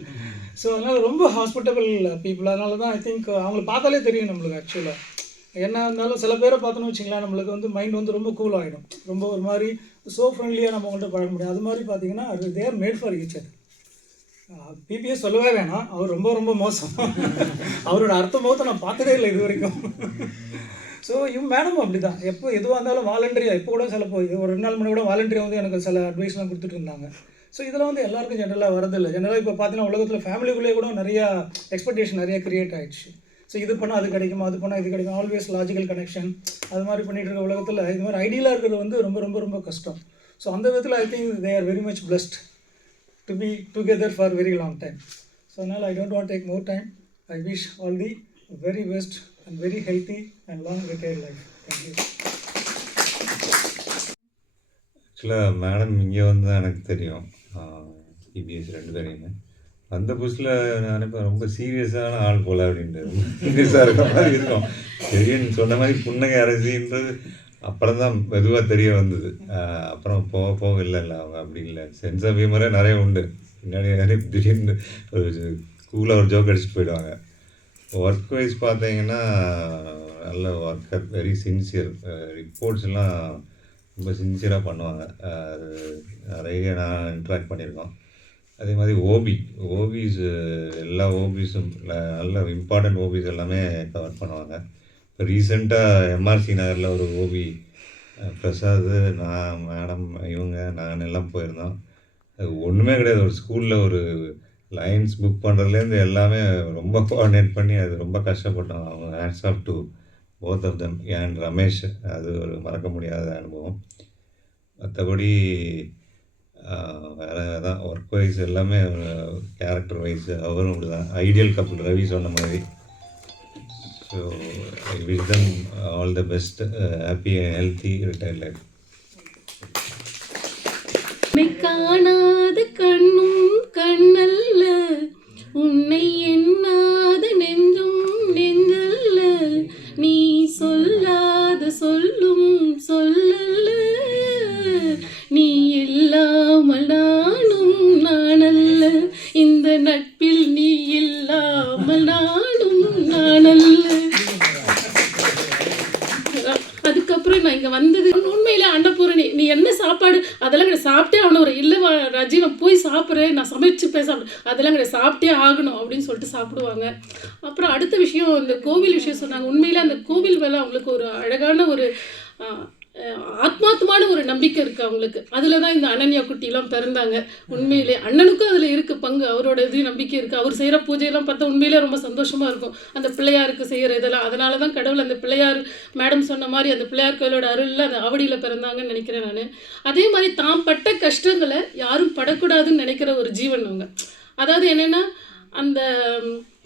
ஸோ அதனால் ரொம்ப ஹாஸ்பிட்டபிள் பீப்புள். அதனால தான் ஐ திங்க் அவங்கள பார்த்தாலே தெரியும் நம்மளுக்கு ஆக்சுவலாக. என்ன இருந்தாலும் சில பேரை பார்த்தோன்னு வச்சிங்களேன், நம்மளுக்கு வந்து மைண்ட் வந்து ரொம்ப கூல் ஆகிடும், ரொம்ப ஒரு மாதிரி ஸோ ஃப்ரெண்ட்லியாக நம்ம அவங்கள்ட்ட பழக முடியும். அது மாதிரி பார்த்தீங்கன்னா அது they're made for each other. BPS சொல்லவே வேணாம், அவர் ரொம்ப ரொம்ப மோசம். அவரோட அர்த்த முகத்தை நான் பார்த்ததே இல்லை இது வரைக்கும். ஸோ இவங்க மேடமும் அப்படி தான், எப்போ எதுவாக இருந்தாலும் வாலண்டரியாக, இப்போ கூட சில போய் ஒரு 2 நாள் முன்னாடி கூட வாலண்டரியாக வந்து எனக்கு சில அட்வைஸ்லாம் கொடுத்துட்டு இருந்தாங்க. ஸோ இதெல்லாம் வந்து எல்லாருக்கும் ஜென்ரலாக வரதில்லை. ஜென்ரலாக இப்போ பார்த்தீங்கன்னா உலகத்தில் ஃபேமிலிக்குள்ளேயே கூட நிறையா எக்ஸ்பெக்டேஷன் நிறையா க்ரியேட் ஆகிடுச்சு. ஸோ இது பண்ணால் அது கிடைக்குமா, அது பண்ணால் இது கிடைக்கும், ஆல்வேஸ் லாஜிக்கல் கனெக்ஷன் அது மாதிரி பண்ணிகிட்டு இருக்க உலகத்தில் இது மாதிரி ஐடியலாக இருக்கிறது வந்து ரொம்ப ரொம்ப ரொம்ப கஷ்டம். ஸோ அந்த விதத்தில் I think they are very much blessed to be together for very long time. So அதனால் I don't want take more time. I wish all the very best and very healthy and long retired life. Thank you. ஆக்சுவலாக மேடம் இங்கே வந்து தான் எனக்கு தெரியும், பிபிஎஸ் 2 பேரையுமே. அந்த புதுசில் நான் நினைப்பேன் ரொம்ப சீரியஸான ஆள் போல் அப்படின்ட்டு, சீரியஸாக இருக்கிற மாதிரி இருக்கும். தெரியும் சொன்ன மாதிரி புன்னகை அரசின்றது அப்புறம் தான் மெதுவாக தெரிய வந்தது. அப்புறம் போக போக இல்லை அவங்க அப்படி இல்லை, சென்ஸ் ஆஃப் ஹியூமரே நிறைய உண்டு. பின்னாடி நிறைய திடீர்னு ஒரு ஸ்கூலில் ஒரு ஜோக் அடிச்சுட்டு போயிடுவாங்க. ஒர்க் வைஸ் பார்த்தீங்கன்னா நல்ல ஒர்க்கர், வெரி சின்சியர். ரிப்போர்ட்ஸ் எல்லாம் ரொம்ப சின்சியராக பண்ணுவாங்க. அது நிறைய நான் இன்ட்ராக்ட் பண்ணியிருக்கோம். அதே மாதிரி ஓபிஸ் எல்லா ஓபிஸும் நல்ல இம்பார்ட்டண்ட் ஓபிஸ் எல்லாமே கவர் பண்ணுவாங்க. இப்போ ரீசெண்டாக எம்ஆர்சி நகரில் ஒரு ஓபி பிரசாத், நான், மேடம், நான் எல்லாம் போயிருந்தோம். அது ஒன்றுமே கிடையாது, ஒரு ஸ்கூலில் ஒரு லைன்ஸ் புக் பண்ணுறதுலேருந்து எல்லாமே ரொம்ப கோஆர்டினேட் பண்ணி அது ரொம்ப கஷ்டப்பட்டோம். அவங்க hats off to both of them and Ramesh. அது ஒரு மறக்க முடியாத அனுபவம். மற்றபடி வேறு தான் ஒர்க் வைஸ் எல்லாமே, கேரக்டர் வைஸ் அவரும் இப்படி தான். ஐடியல் கப்புள் ரவி சொன்ன மாதிரி. So I wish them all the best, happy and healthy retired life. காணாத கண்ணும் கண்ணல்ல, உன்னை எண்ணாத நெஞ்சும் நெஞ்சல்ல, நீ சொல்லாத சொல்லும் சொல்லல்ல, நீ இல்லாமல் நானும் நானல்ல, இந்த நட்பில் நீ இல்லாமல் நானும் நானல்ல. அதுக்கப்புறம் நான் இங்கே வந்தது உண்மையிலே அன்னபூரணி, நீ என்ன சாப்பாடு அதெல்லாம் கிடையாது, சாப்பிட்டே ஆகணும். ஒரு இல்லைவா ராஜி, நான் போய் சாப்பிட்றேன், நான் சமைச்சு போய் சாப்பிடு, அதெல்லாம் கிடையாது, சாப்பிட்டே ஆகணும் அப்படின்னு சொல்லிட்டு சாப்பிடுவாங்க. அப்புறம் அடுத்த விஷயம், இந்த கோவில் விஷயம் சொன்னாங்க. உண்மையிலே அந்த கோவில் மேலே அவங்களுக்கு ஒரு அழகான ஒரு ஆத்மார்த்தமான ஒரு நம்பிக்கை இருக்குது அவங்களுக்கு. அதில் தான் இந்த அனன்யா குட்டிலாம் பிறந்தாங்க. உண்மையிலே அண்ணனுக்கும் அதில் இருக்குது பங்கு, அவரோட இது நம்பிக்கை இருக்குது. அவர் செய்கிற பூஜையெல்லாம் பார்த்தா உண்மையிலே ரொம்ப சந்தோஷமாக இருக்கும். அந்த பிள்ளையாருக்கு செய்கிற இதெல்லாம், அதனால தான் கடவுள் அந்த பிள்ளையார், மேடம் சொன்ன மாதிரி அந்த பிள்ளையார் கோயிலோட அருளில் அந்த ஆவடியில் பிறந்தாங்கன்னு நினைக்கிறேன் நான். அதே மாதிரி தாம் பட்ட கஷ்டங்களை யாரும் படக்கூடாதுன்னு நினைக்கிற ஒரு ஜீவன் அவங்க. அதாவது என்னென்னா, அந்த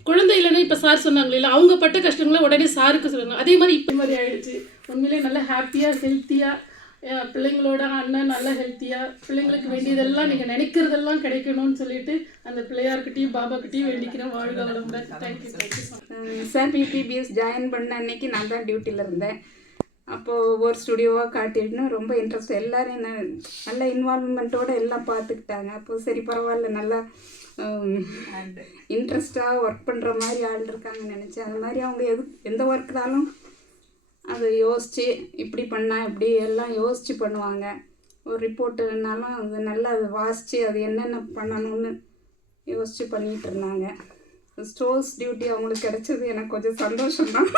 குழந்தை இல்லைன்னா இப்போ சார் சொன்னாங்க இல்லை, அவங்க பட்ட கஷ்டங்களை உடனே சாருக்கு சொல்லுவாங்க. அதே மாதிரி இப்போ மாதிரி ஆயிடுச்சு. உண்மையிலே நல்லா ஹாப்பியாக ஹெல்த்தியாக பிள்ளைங்களோட அண்ணன் நல்லா ஹெல்த்தியாக, பிள்ளைங்களுக்கு வேண்டியதெல்லாம் நீங்கள் நினைக்கிறதெல்லாம் கிடைக்கணும்னு சொல்லிட்டு அந்த பிள்ளையார்கிட்டையும் பாபாக்கிட்டையும் வேண்டிக்கிறேன். வாழ்க வளமுடன். Thank you thank you sir. PBS join பண்ண அன்னைக்கு நான் தான் டியூட்டியில் இருந்தேன். அப்போது ஒவ்வொரு ஸ்டுடியோவாக காட்டிட்டு ரொம்ப இன்ட்ரெஸ்ட், எல்லோரும் என்ன நல்ல இன்வால்வ்மெண்ட்டோடு எல்லாம் பார்த்துக்கிட்டாங்க. அப்போது சரி பரவாயில்ல, நல்லா இன்ட்ரெஸ்டாக ஒர்க் பண்ணுற மாதிரி ஆள் இருக்காங்கன்னு நினச்சேன். அது மாதிரி அவங்க எந்த ஒர்க்னாலும் அதை யோசித்து இப்படி பண்ணால் இப்படி எல்லாம் யோசித்து பண்ணுவாங்க. ஒரு ரிப்போர்ட்டுனாலும் அது நல்லா அதை வாசித்து அது என்னென்ன பண்ணணும்னு யோசித்து பண்ணிகிட்டு இருந்தாங்க. ஸ்டோர்ஸ் டியூட்டி அவங்களுக்கு கிடைச்சது எனக்கு கொஞ்சம் சந்தோஷம்தான்.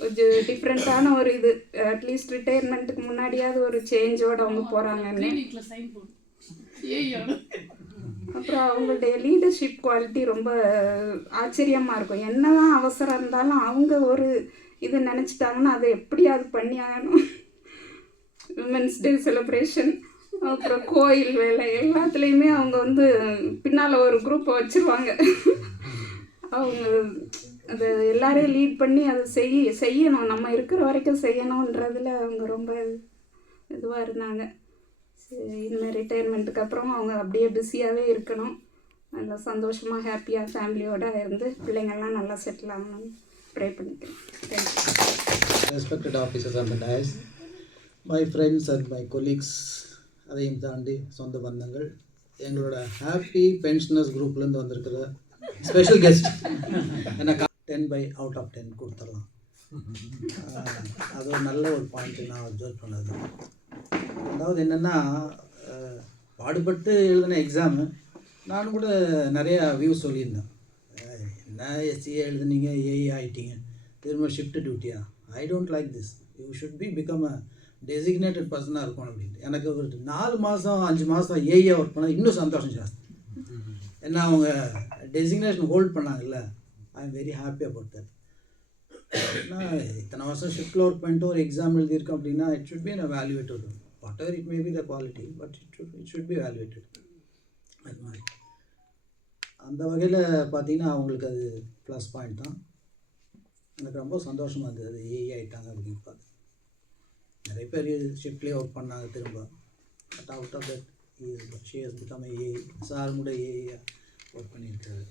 கொஞ்சம் டிஃப்ரெண்ட்டான ஒரு இது, அட்லீஸ்ட் ரிட்டையர்மெண்ட்டுக்கு முன்னாடியாவது ஒரு சேஞ்சோடு அவங்க போகிறாங்கன்னு. அப்புறம் அவங்களுடைய லீடர்ஷிப் குவாலிட்டி ரொம்ப ஆச்சரியமாக இருக்கும். என்ன தான் அவசரம் இருந்தாலும் அவங்க ஒரு இது நினச்சிட்டாங்கன்னா அதை எப்படியாவது பண்ணி ஆகணும். விமென்ஸ் டே செலிப்ரேஷன், அப்புறம் கோயில் வேலை, எல்லாத்துலேயுமே அவங்க வந்து பின்னால் ஒரு குரூப்பை வச்சுருவாங்க. அவங்க அதை எல்லாரையும் லீட் பண்ணி அதை செய்யணும், நம்ம இருக்கிற வரைக்கும் செய்யணுன்றதில் அவங்க ரொம்ப இதுவாக இருந்தாங்க. இனிமேல் ரிட்டையர்மெண்ட்டுக்கு அப்புறம் அவங்க அப்படியே பிஸியாகவே இருக்கணும், நல்லா சந்தோஷமாக ஹாப்பியாக ஃபேமிலியோடு இருந்து பிள்ளைங்கள்லாம் நல்லா செட்டில் ஆகணும்னு ப்ரே பண்ணிக்கிறேன். Thank you. Respected officers on the dais, my friends and my colleagues, அதையும் தாண்டி சொந்த பந்தங்கள், எங்களோட ஹாப்பி பென்ஷனர்ஸ் குரூப்லேருந்து வந்திருக்கிற ஸ்பெஷல் கெஸ்ட், எனக்கு 10 by out of 10 கொடுத்துடலாம். அது ஒரு நல்ல ஒரு பாயிண்ட்டு நான் அப்சர்வ் பண்ணது. அதாவது என்னென்னா, பாடுபட்டு எழுதின எக்ஸாமு நானும் கூட நிறையா வியூஸ் சொல்லியிருந்தேன். என்ன எஸ்சிஏ எழுதுனீங்க, ஏஐ ஆகிட்டீங்க, திரும்ப ஷிஃப்ட் டியூட்டியா? I don't like this. You should be become a designated பர்சனாக இருக்கும் அப்படின்ட்டு. எனக்கு ஒரு 4 மாதம் 5 மாதம் ஏஐயாக ஒர்க் பண்ணால் இன்னும் சந்தோஷம் ஜாஸ்தி. ஏன்னா அவங்க டெசிக்னேஷன் ஹோல்ட் பண்ணாங்கல்ல, I am very happy about that. நான் இத்தனை வருஷம் ஷிஃப்டில் ஒர்க் பண்ணிட்டு ஒரு எக்ஸாம் எழுதியிருக்கேன் அப்படின்னா it should be valuated. Whatever it may be the quality, but it should be valuated. அது மாதிரி அந்த வகையில் பார்த்தீங்கன்னா அவங்களுக்கு அது ப்ளஸ் பாயிண்ட் தான். எனக்கு ரொம்ப சந்தோஷமாக இருந்தது அது ஏஐ ஆகிட்டாங்க அப்படின்னு பார்த்து. நிறைய பேர் ஷிஃப்ட்லேயே ஒர்க் பண்ணாங்க திரும்ப. But out of that she has become AI. Sir கூட ஏஐ ஒர்க் பண்ணியிருக்காரு.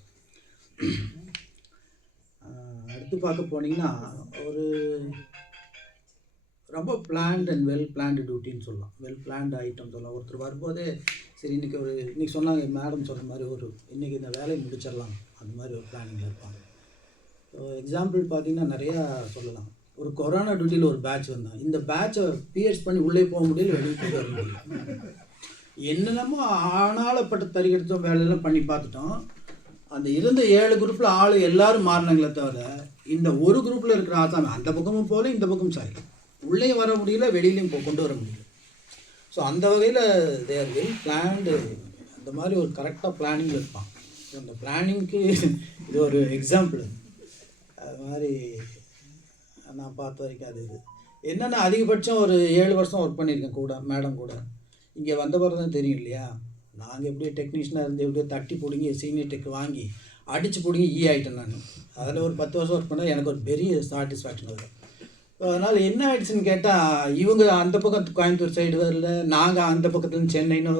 அடுத்து பார்க்க போனீங்கன்னா ஒரு ரொம்ப பிளான்ட் அண்ட் வெல் பிளான்டு டியூட்டின்னு சொல்லலாம். வெல் பிளான்டு ஐட்டம் சொல்லலாம். ஒருத்தர் வரும்போதே சரி இன்றைக்கி சொன்னாங்க மேடம் சொல்கிற மாதிரி ஒரு இன்றைக்கி இந்த வேலையை முடிச்சிடலாம் அந்த மாதிரி ஒரு பிளானிங்கில் இருப்பாங்க. ஸோ எக்ஸாம்பிள் பார்த்தீங்கன்னா நிறையா சொல்லலாம். ஒரு கொரோனா டியூட்டியில் ஒரு பேட்ச் வந்தாங்க. இந்த பேட்சை பிஎஸ் பண்ணி உள்ளே போக முடியல, வெளியே போய் வர முடியல. என்னென்னமோ ஆனாலப்பட்ட தறிக்கெடுத்தோம் வேலையெல்லாம் பண்ணி பார்த்துட்டோம். அந்த இருந்த 7 குரூப்பில் ஆள் எல்லோரும் மாறினாங்களே தவிர இந்த ஒரு குரூப்பில் இருக்கிற ஆசாமி அந்த பக்கமும் போகல, இந்த பக்கமும் சாயல, உள்ளேயும் வர முடியல, வெளியிலையும் கொண்டு வர முடியல. ஸோ அந்த வகையில் தேர் வெல் பிளான்டு. அந்த மாதிரி ஒரு கரெக்டாக பிளானிங்கில் இருப்பான். அந்த பிளானிங்க்கு இது ஒரு எக்ஸாம்பிள். அது மாதிரி நான் பார்த்த வரைக்கும் அது இது என்னென்னா அதிகபட்சம் ஒரு 7 வருஷம் ஒர்க் பண்ணியிருக்கேன் கூட மேடம் கூட. இங்கே வந்த பிறகு தான் தெரியும் இல்லையா, நாங்கள் எப்படியோ டெக்னீஷியனாக இருந்து எப்படியோ தட்டி பிடிங்கி சீனியர் டெக் வாங்கி அடித்து பிடிங்கி ஆகிட்டேன் நான். அதில் ஒரு 10 வருஷம் ஒர்க் பண்ணால் எனக்கு ஒரு பெரிய சாட்டிஸ்ஃபேக்ஷன் வரும். ஸோ அதனால் என்ன ஆகிடுச்சுன்னு கேட்டால் இவங்க அந்த பக்கம் கோயம்புத்தூர் சைடு வரல, நாங்கள் அந்த பக்கத்துலேருந்து சென்னைனோ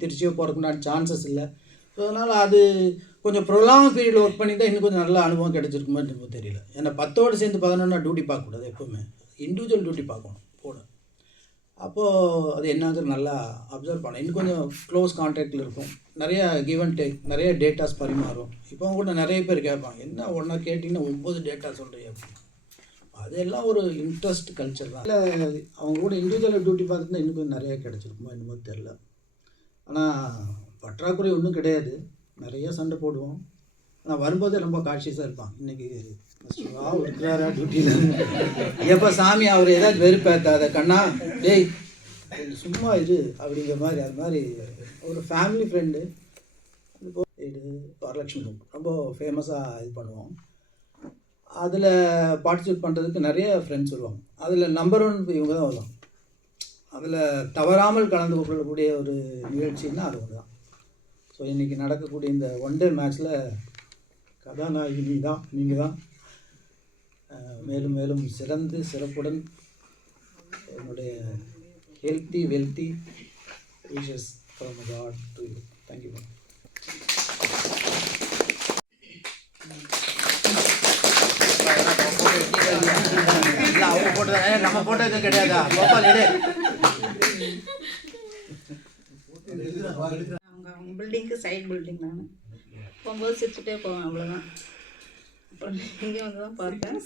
திருச்சியோ போகிறதுக்குண்டான சான்சஸ் இல்லை. ஸோ அதனால் அது கொஞ்சம் ப்ரொலாங் பீரியடில் ஒர்க் பண்ணி தான் இன்னும் கொஞ்சம் நல்ல அனுபவம் கிடச்சிருக்குமான்னு எனக்கு தெரியல. ஏன்னா 10ஓடு சேர்ந்து 11 டியூட்டி பார்க்கக்கூடாது, எப்போவுமே இண்டிவிஜுவல் டியூட்டி பார்க்கணும் கூட. அப்போது அது என்னங்கிறது நல்லா அப்சர்வ் பண்ணேன். இன்னும் கொஞ்சம் க்ளோஸ் கான்டாக்டில் இருக்கும். நிறையா கிவ் அண்ட் டேக், நிறைய டேட்டாஸ் பரிமாறும். இப்போ கூட நிறைய பேர் கேட்பாங்க, என்ன ஒன்றா கேட்டிங்கன்னா 9 டேட்டா சொல்கிறீங்க அப்படின்னு. அதெல்லாம் ஒரு இன்ட்ரெஸ்ட் கல்ச்சர் தான். இல்லை அவங்க கூட இண்டிவிஜுவல் டியூட்டி பார்த்துட்டு இன்னும் கொஞ்சம் நிறையா கிடச்சிருக்குமோ என்னமோ தெரில. ஆனால் பற்றாக்குறை ஒன்றும் கிடையாது, நிறைய சண்டை போடுவோம். ஆனால் வரும்போதே ரொம்ப கான்ஷியஸாக இருப்பான். இன்றைக்கி இருக்கிறாரா டியூட்டியில், எப்போ சாமி அவர் ஏதாச்சும் வெறுப்பேற்றாத கண்ணா டேய் சும்மா இது அப்படிங்கிற மாதிரி. அது மாதிரி ஒரு ஃபேமிலி ஃப்ரெண்டு. இது வரலட்சுமி ரொம்ப ஃபேமஸாக இது பண்ணுவோம். அதில் பார்ட்டிசிபேட் பண்ணுறதுக்கு நிறைய ஃப்ரெண்ட்ஸ் வருவாங்க. அதில் நம்பர் 1 இவங்க தான் வருவாங்க. அதில் தவறாமல் கலந்து கொள்ளக்கூடிய ஒரு நிகழ்ச்சின்னா அது ஒன்று தான். ஸோ இன்றைக்கி நடக்கக்கூடிய இந்த 1 டே மேட்ச்சில் கதாநாயகி நீங்கள் தான். மேலும் மேலும் சிறந்து சிறப்புடன் என்னுடைய healthy wealthy wishes from God to you. Thank you ma'am. அவங்க போட்டது நம்ம போட்டது கிடையாதா? அவங்க பில்டிங்க்கு சைட் பில்டிங் நான் போகும்போது சிரிச்சுட்டே போவேன், அவ்வளோதான். அப்புறம் இங்கே வந்து தான் பார்த்தேன்,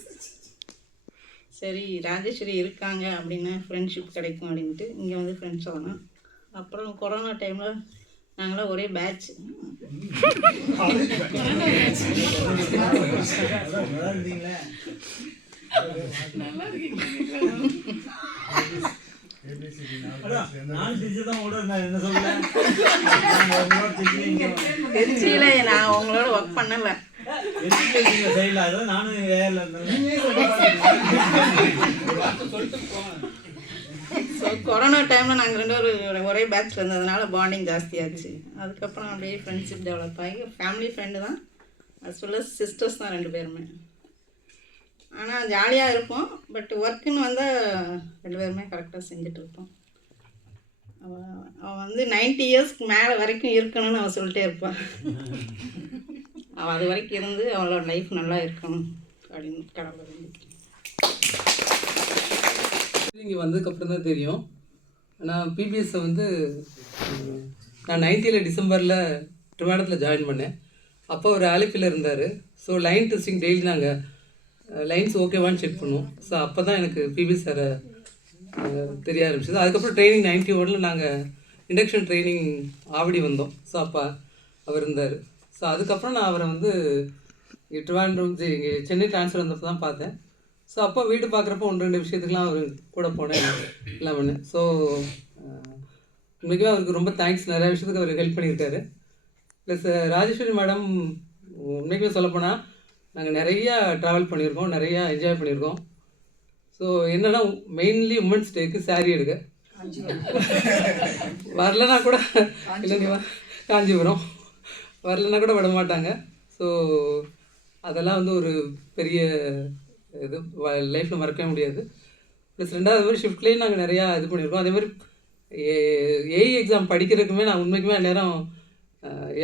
சரி ராஜேஸ்வரி இருக்காங்க அப்படின்னா ஃப்ரெண்ட்ஷிப் கிடைக்கும் அப்படின்ட்டு இங்கே வந்து ஃப்ரெண்ட்ஸ் ஆனோம். அப்புறம் கொரோனா டைமில் நாங்களாம் ஒரே பேட்ச். திருச்சியில் நான் உங்களோட ஒர்க் பண்ணல. ஸோ கொரோனா டைமில் நாங்கள் 2 பேரும் ஒரே பேட்ச் இருந்ததுனால பாண்டிங் ஜாஸ்தியாச்சு. அதுக்கப்புறம் அப்படியே ஃப்ரெண்ட்ஷிப் டெவலப் ஆகி ஃபேமிலி ஃப்ரெண்டு தான், அது சொல்ல சிஸ்டர்ஸ் தான் 2 பேருமே. ஆனால் ஜாலியாக இருப்போம். பட் ஒர்க்குன்னு வந்தால் 2 பேருமே கரெக்டாக செஞ்சிட்ருப்போம். அவள் வந்து 90 இயர்ஸ்க்கு மேலே வரைக்கும் இருக்கணும்னு அவள் சொல்லிட்டே இருப்பாள். அவள் அது வரைக்கும் இருந்து அவளோட லைஃப் நல்லா இருக்கணும் அப்படின்னு கடவுளை வேண்டிக்கிறேன். இங்கே வந்ததுக்கப்புறம் தான் தெரியும். நான் பிபிஎஸ்ஸை வந்து நான் 90 டிசம்பரில் ட்ரிவாண்டத்தில் ஜாயின் பண்ணேன். அப்போ ஒரு ஆலிப்பில் இருந்தார். ஸோ லைன் டெஸ்டிங் டெய்லி நாங்கள் லைன்ஸ் ஓகேவான்னு செக் பண்ணுவோம். ஸோ அப்போ தான் எனக்கு பிபி சாரை தெரிய ஆரம்பிச்சது. அதுக்கப்புறம் ட்ரைனிங் 91 நாங்கள் இண்டக்ஷன் ட்ரைனிங் ஆவடி வந்தோம். ஸோ அப்போ அவர் இருந்தார். ஸோ அதுக்கப்புறம் நான் அவரை வந்து ட்ரிவாண்ட்ரம் இங்கே சென்னை ட்ரான்ஸ்ஃபர் வந்தப்போ தான் பார்த்தேன். ஸோ அப்போ வீடு பார்க்குறப்போ 1-2 விஷயத்துக்குலாம் அவர் கூட போனேன் எல்லாம் பண்ணேன். ஸோ உண்மைக்குமே அவருக்கு ரொம்ப தேங்க்ஸ். நிறையா விஷயத்துக்கு அவர் ஹெல்ப் பண்ணியிருக்காரு. ப்ளஸ் ராஜேஸ்வரி மேடம் உண்மைக்குமே சொல்லப்போனால் நாங்கள் நிறையா ட்ராவல் பண்ணியிருக்கோம், நிறையா என்ஜாய் பண்ணியிருக்கோம். ஸோ என்னென்னா மெயின்லி உமன்ஸ் டேக்கு சாரீ எடுக்க வரலன்னா கூட இல்லை காஞ்சிபுரம் வரலன்னா கூட விட மாட்டாங்க. ஸோ அதெல்லாம் வந்து ஒரு பெரிய இது லைஃப்பில் மறக்கவே முடியாது. ப்ளஸ் ரெண்டாவது மாதிரி ஷிஃப்ட்லேயும் நாங்கள் நிறையா இது பண்ணியிருக்கோம். அதே மாதிரி ஏஇ எக்ஸாம் படிக்கிறதுக்குமே நான் உண்மைக்குமே நேரம்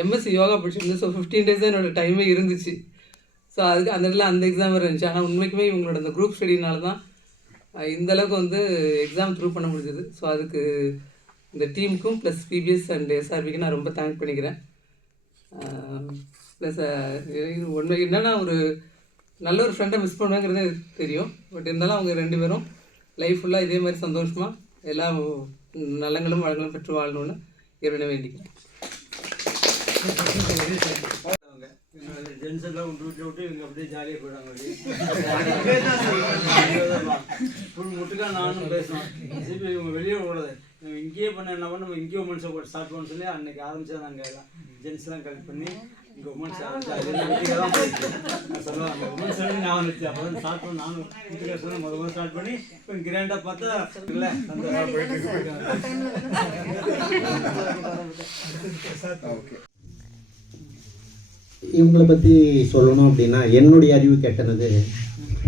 எம்எஸ்சி யோகா படிச்சிருந்தேன். ஸோ 15 days தான் என்னோடய டைமே இருந்துச்சு. ஸோ அதுக்கு அந்த இடத்துல அந்த எக்ஸாம் இருந்துச்சு. ஆனால் உண்மைக்குமே இவங்களோட அந்த குரூப் ஸ்டடினால தான் இந்தளவுக்கு வந்து எக்ஸாம் த்ரூ பண்ண முடிஞ்சது. ஸோ அதுக்கு இந்த டீமுக்கும் ப்ளஸ் பிபிஎஸ் அண்ட் எஸ்ஆர்பிக்கு நான் ரொம்ப தேங்க் பண்ணிக்கிறேன். ப்ளஸ் ஒன்று என்னென்னா ஒரு நல்ல ஒரு ஃப்ரெண்டை மிஸ் பண்ணுவேங்கிறதே தெரியும். பட் இருந்தாலும் அவங்க 2 பேரும் லைஃப் ஃபுல்லாக இதே மாதிரி சந்தோஷமாக எல்லா நலங்களும் வளங்களும் பெற்று வாழணும்னு இறைவனை வேண்டிக்கிறேன். ஜென்ஸ் எல்லாம் விட்டு இவங்க அப்படியே ஜாலியாக போயிடுவாங்க. ஃபுல் முட்டுக்கா நானும் பேசுவேன். திருப்பி இவங்க வெளியே விடாது, நம்ம இங்கேயே பண்ண என்ன பண்ண நம்ம இங்கேயே உமன்ஸை ஸ்டார்ட் பண்ண சொல்லி அன்றைக்கி ஆரம்பித்தா நாங்கள் எல்லாம் ஜென்ஸ்லாம் கலெக்ட் பண்ணி இங்கே உமன்ஸ் நான் சொல்லுவாங்க உமன்ஸ் ஞாபகம் இருந்துச்சு. அப்போ தான் ஸ்டார்ட் பண்ண நானும் வீட்டுக்கு சொன்ன முதல்ல ஸ்டார்ட் பண்ணி இப்போ கிராண்டாக பார்த்தா இல்லை அந்த போயிட்டு. ஓகே, இவங்களை பற்றி சொல்லணும் அப்படின்னா என்னுடைய அறிவு கேட்டனது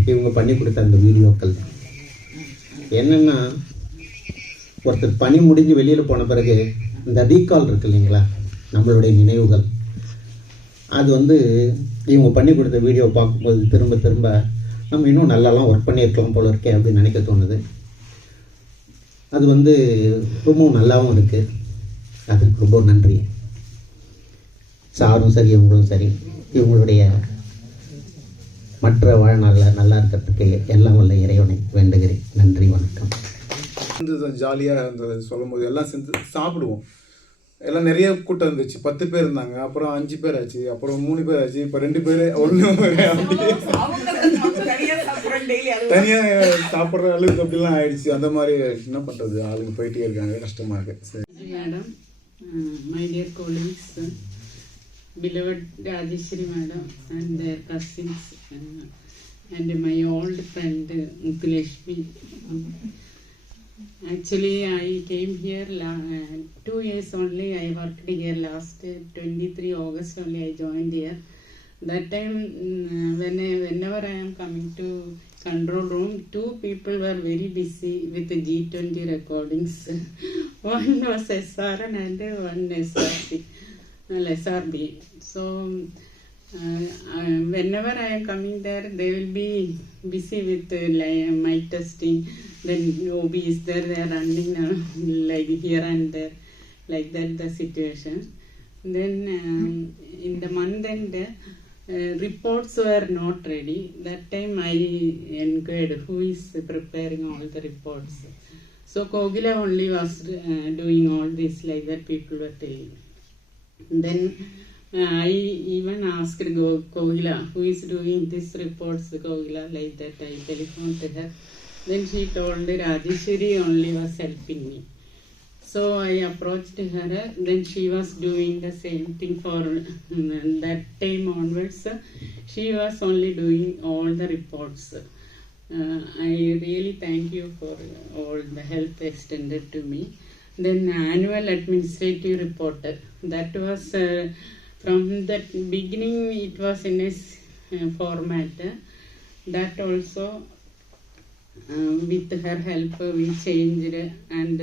இவங்க பண்ணி கொடுத்த அந்த வீடியோக்கள். என்னென்னா ஒருத்தர் பணி முடிஞ்சு வெளியில் போன பிறகு இந்த ரீகால் இருக்கு இல்லைங்களா, நம்மளுடைய நினைவுகள், அது வந்து இவங்க பண்ணி கொடுத்த வீடியோ பார்க்கும்போது திரும்ப திரும்ப நம்ம இன்னும் நல்லாலாம் ஒர்க் பண்ணியிருக்கலாம் போல இருக்கே அப்படின்னு நினைக்க தோணுது. அது வந்து ரொம்பவும் நல்லாவும் இருக்குது. அதுக்கு ரொம்ப நன்றி. சாரும் சரி, இவங்களும் சரி, இவங்களுடைய மற்ற வாழ்நாளில் நல்லா இருக்கிறதுக்கு எல்லாம் உள்ள இறைவனை வேண்டுகிறேன். நன்றி, வணக்கம். ஜாலியாக இருந்தது சொல்லும் போது எல்லாம் சேர்ந்து சாப்பிடுவோம். எல்லாம் நிறைய கூட்டம் இருந்துச்சு. 10 பேர் இருந்தாங்க, அப்புறம் 5 பேர் ஆச்சு, அப்புறம் 3 பேர் ஆச்சு, இப்போ 2 பேர் 1 தனியாக சாப்பிட்ற அளவுக்கு அப்படிலாம் ஆயிடுச்சு. அந்த மாதிரி என்ன பண்ணுறது, ஆளுங்க போயிட்டே இருக்காங்க, கஷ்டமாக இருக்குது. சரி madam, my dear colleagues, beloved Rajeshwari madam and their cousins and my old friend Muthulashmi. Actually, I came here 2 years only. I worked here last 23 August only. I joined here. That time, whenever I am coming to control room, 2 people were very busy with the G20 recordings. One was SRN and one SRB. So whenever I am coming there, they will be busy with mic testing. Then OB is there, they are running like here and there, like that the situation. Then in the month end, reports were not ready. That time I inquired who is preparing all the reports. So Kogila only was doing all this, like that people were telling. Then I even asked Kogila, who is doing these reports, Kogila, like that. I telephoned to her. Then she told Rajeshwari only was helping me. So I approached her. Then she was doing the same thing for that time onwards. She was only doing all the reports. I really thank you for all the help extended to me. Then annual administrative report, that was from that beginning it was in a format. That also with her help we changed, and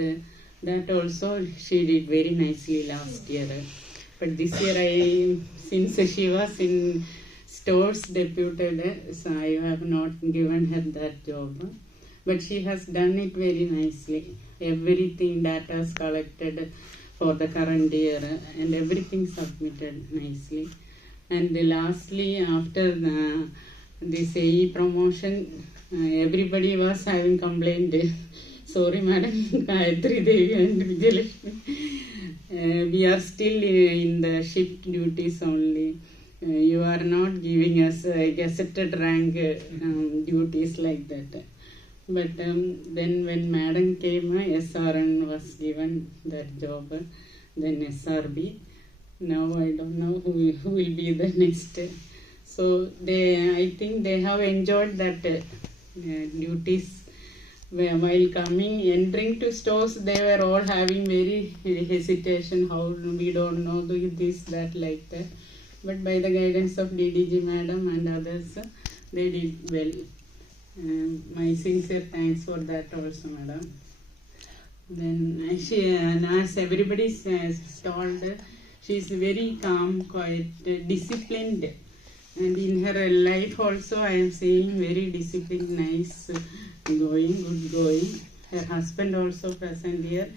that also she did very nicely last year. But this year since she was in stores deputed, so I have not given her that job. But she has done it very nicely. Everything data is collected for the current year and everything submitted nicely. And lastly, after this AE promotion, everybody was having complained. Sorry, Madam Gayatri Devi and Vijayalakshmi. We are still in the shift duties only. You are not giving us gazetted rank duties like that. But then when Madam came, SRN was given that job, then SRB. Now I don't know who will be the next. So I think they have enjoyed that duties. While entering to stores, they were all having very hesitation. How we don't know, do this, that, like that. But by the guidance of DDG Madam and others, they did well. My sincere thanks for that also, Madam. Then as everybody told, she is very calm, quiet, disciplined. And in her life also, I am seeing very disciplined, nice going, good going. Her husband also present here.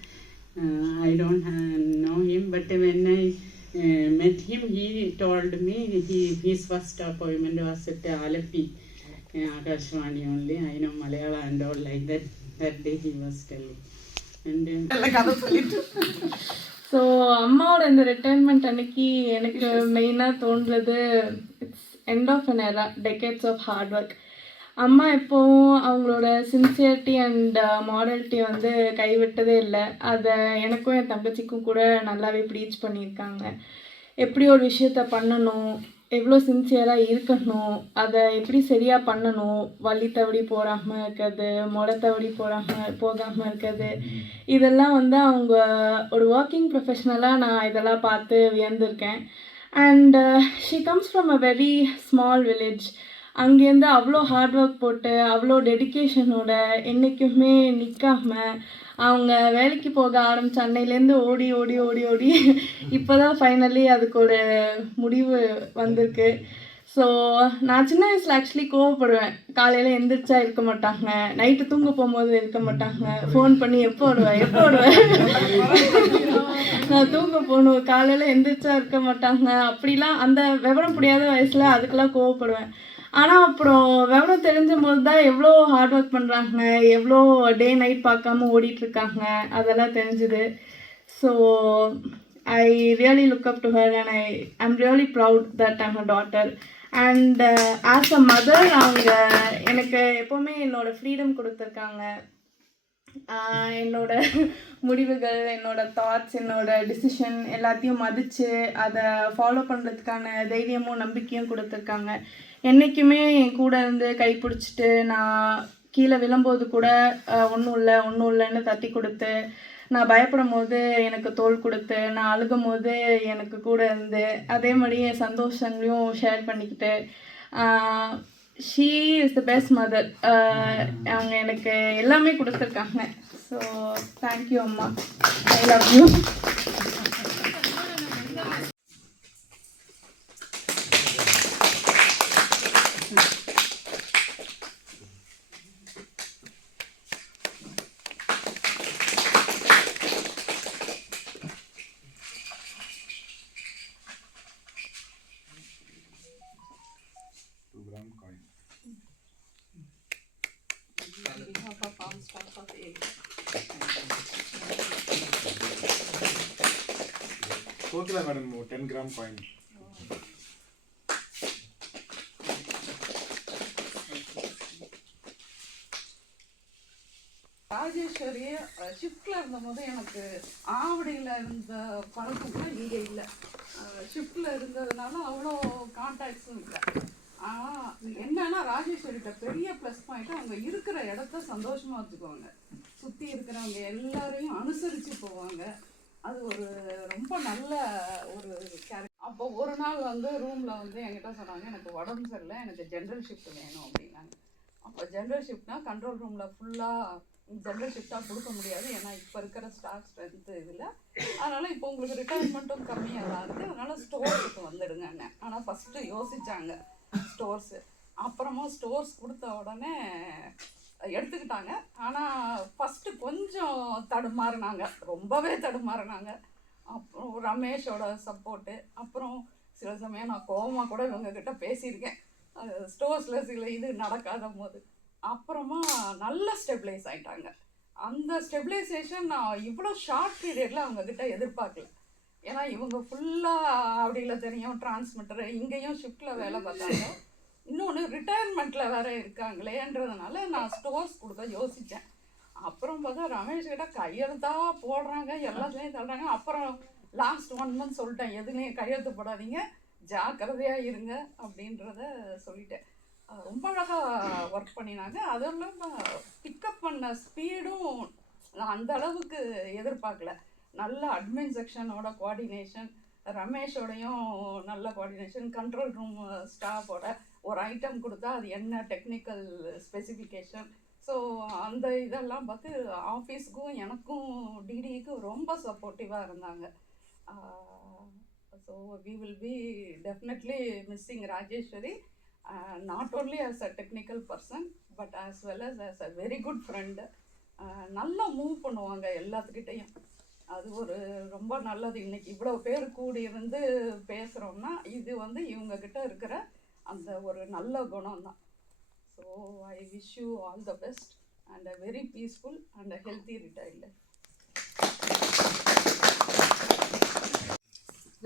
I don't know him, but when I met him, he told me his first appointment was at Alapi, Akashvani only. I know Malayalam and all like that. That day he was telling. And so அம்மாவோட இந்த ரிட்டைர்மெண்ட் அன்னைக்கு எனக்கு மெயினாக தோன்றது it's end of an era, decades of hard work. அம்மா எப்போவும் அவங்களோட சின்சியரிட்டி அண்ட் மாடலிட்டி வந்து கைவிட்டதே இல்லை. அதை எனக்கும் என் தங்கச்சிக்கும் கூட நல்லாவே ப்ரீச் பண்ணியிருக்காங்க. எப்படி ஒரு விஷயத்த பண்ணணும், எவ்வளோ சின்சியராக இருக்கணும், அதை எப்படி சரியாக பண்ணணும், வழி தவறி போகாமல் இருக்கிறது, முளை தவறி போகாமல் இருக்கிறது, இதெல்லாம் வந்து அவங்க ஒரு ஒர்க்கிங் ப்ரொஃபஷ்னலாக நான் இதெல்லாம் பார்த்து வியந்திருக்கேன். And she comes from a very small village. அங்கேருந்து அவ்வளோ ஹார்ட் ஒர்க் போட்டு அவ்வளோ டெடிக்கேஷனோட என்றைக்குமே நிற்காமல் அவங்க வேலைக்கு போக ஆரம்பித்த அன்னையிலேருந்து ஓடி ஓடி ஓடி ஓடி இப்போ தான் ஃபைனலி அதுக்கு ஒரு முடிவு வந்திருக்கு. ஸோ நான் சின்ன வயசில் ஆக்சுவலி கோவப்படுவேன். காலையில் எந்திரிச்சா இருக்க மாட்டாங்க, நைட்டு தூங்க போகும்போது இருக்க மாட்டாங்க, ஃபோன் பண்ணி எப்போ வருவேன் நான் தூங்க போகணும், காலையில் எந்திரிச்சா இருக்க மாட்டாங்க, அப்படிலாம் அந்த விவரம் புரியாத வயசில் அதுக்கெல்லாம் கோவப்படுவேன். ஆனால் அப்புறம் விவரம் தெரிஞ்ச போது தான் எவ்வளோ ஹார்ட் ஒர்க் பண்ணுறாங்க, எவ்வளோ டே நைட் பார்க்காம ஓடிட்டுருக்காங்க, அதெல்லாம் தெரிஞ்சுது. So I really look up to her and I'm really proud that I'm a daughter. And as a mother அவங்க எனக்கு எப்போவுமே என்னோடய ஃப்ரீடம் கொடுத்துருக்காங்க. என்னோட முடிவுகள், என்னோடய தாட்ஸ், என்னோடய டிசிஷன் எல்லாத்தையும் மதித்து அதை ஃபாலோ பண்ணுறதுக்கான தைரியமும் நம்பிக்கையும் கொடுத்துருக்காங்க. என்றைக்குமே என் கூட இருந்து கைப்பிடிச்சிட்டு நான் கீழே விழும்போது கூட ஒன்றும் இல்லைன்னு தட்டி கொடுத்து, நான் பயப்படும் போது எனக்கு தோள் கொடுத்து, நான் அழுகும் போது எனக்கு கூட இருந்து, அதே மாதிரி என் சந்தோஷங்களையும் ஷேர் பண்ணிக்கிட்டு, she is the best mother. அவங்க எனக்கு எல்லாமே கொடுத்துருக்காங்க. ஸோ தேங்க்யூ அம்மா, I love you. Okay, madam, 10-gram coin. Rajeshwari ஷிஃப்டில் இருந்தபோது எனக்கு ஆவடியில் இருந்த பழக்கம்லாம் இங்கே இல்லை. ஷிஃப்டில் இருந்ததுனால அவ்வளோ கான்டாக்ட்ஸும் இல்லை. ஆனால் என்னன்னா ராஜேஸ்வரிகிட்ட பெரிய ப்ளஸ் பாயிண்ட்டு அவங்க இருக்கிற இடத்த சந்தோஷமாக வச்சுக்குவாங்க. சுற்றி இருக்கிறவங்க எல்லாரையும் அனுசரித்து போவாங்க. அது ஒரு ரொம்ப நல்ல ஒரு கேரக்டர். அப்போ ஒரு நாள் வந்து ரூமில் வந்து என்கிட்ட சொன்னாங்க, எனக்கு உடம்பு சரியில்லை, எனக்கு ஜென்ரல் ஷிஃப்ட் வேணும் அப்படின்னாங்க. அப்போ ஜென்ரல் ஷிஃப்ட்னா கண்ட்ரோல் ரூமில் ஃபுல்லாக ஜென்ரல் ஷிஃப்டாக கொடுக்க முடியாது, ஏன்னா இப்போ இருக்கிற ஸ்டாஃப் ஸ்ட்ரென்த்து இதில். அதனால் இப்போ உங்களுக்கு ரிட்டையர்மெண்ட்டும் கம்மியாக தான் இருக்குது, அதனால் ஸ்டோர்ஸுக்கு வந்துடுங்கன்னு. ஆனால் ஃபஸ்ட்டு யோசித்தாங்க ஸ்டோர்ஸு. அப்புறமா ஸ்டோர்ஸ் கொடுத்த உடனே எடுத்துக்கிட்டாங்க. ஆனால் ஃபஸ்ட்டு கொஞ்சம் தடுமாறினாங்க, ரொம்பவே தடுமாறினாங்க. அப்புறம் ரமேஷோட சப்போர்ட்டு, அப்புறம் சில சமயம் நான் கோவமாக கூட இவங்கக்கிட்ட பேசியிருக்கேன். ஸ்டோர்ஸில் சில இது நடக்காத போது அப்புறமா நல்லா ஸ்டெபிளைஸ் ஆகிட்டாங்க. அந்த ஸ்டெபிலைசேஷன் நான் இவ்வளோ ஷார்ட் பீரியடில் அவங்கக்கிட்ட எதிர்பார்க்கல. ஏன்னா இவங்க ஃபுல்லாக அப்படியில் தெரியும் டிரான்ஸ்மிட்டரு, இங்கேயும் ஷிஃப்டில் வேலை பார்த்தாங்க, இன்னொன்று ரிட்டையர்மெண்ட்டில் வேறு இருக்காங்களேன்றதுனால நான் ஸ்டோர்ஸ் கொடுக்க யோசித்தேன். அப்புறம் பார்த்தா ரமேஷ்கிட்ட கையெழுத்தாக போடுறாங்க, எல்லாத்துலேயும் தள்ளுறாங்க. அப்புறம் லாஸ்ட் 1 month சொல்லிட்டேன், எதுலேயும் கையெழுத்து போடாதீங்க, ஜாக்கிரதையாக இருங்க அப்படின்றத சொல்லிட்டேன். ரொம்ப அழகாக ஒர்க் பண்ணினாங்க. அதுவும் இல்லாமல் பிக்கப் பண்ண ஸ்பீடும் நான் அந்த அளவுக்கு எதிர்பார்க்கல. நல்ல அட்மின் செக்ஷனோட கோஆர்டினேஷன், ரமேஷோடையும் நல்ல கோஆர்டினேஷன், கண்ட்ரோல் ரூம் ஸ்டாஃபோட ஒரு ஐட்டம் கொடுத்தா அது என்ன டெக்னிக்கல் ஸ்பெசிஃபிகேஷன், ஸோ அந்த இதெல்லாம் பார்த்து ஆஃபீஸுக்கும் எனக்கும் டிடிக்கும் ரொம்ப சப்போர்ட்டிவாக இருந்தாங்க. So we will be definitely missing Rajeswari, not only as a technical person but as well as a very good friend. நல்லா மூவ் பண்ணுவாங்க எல்லாத்துக்கிட்டையும், அது ஒரு ரொம்ப நல்லது. இன்னைக்கு இவ்வளோ பேர் கூடி இருந்து பேசுகிறோம்னா இது இவங்கக்கிட்ட இருக்கிற அந்த ஒரு நல்ல குணம் தான். So I wish you all the best and a very peaceful and a healthy retired life.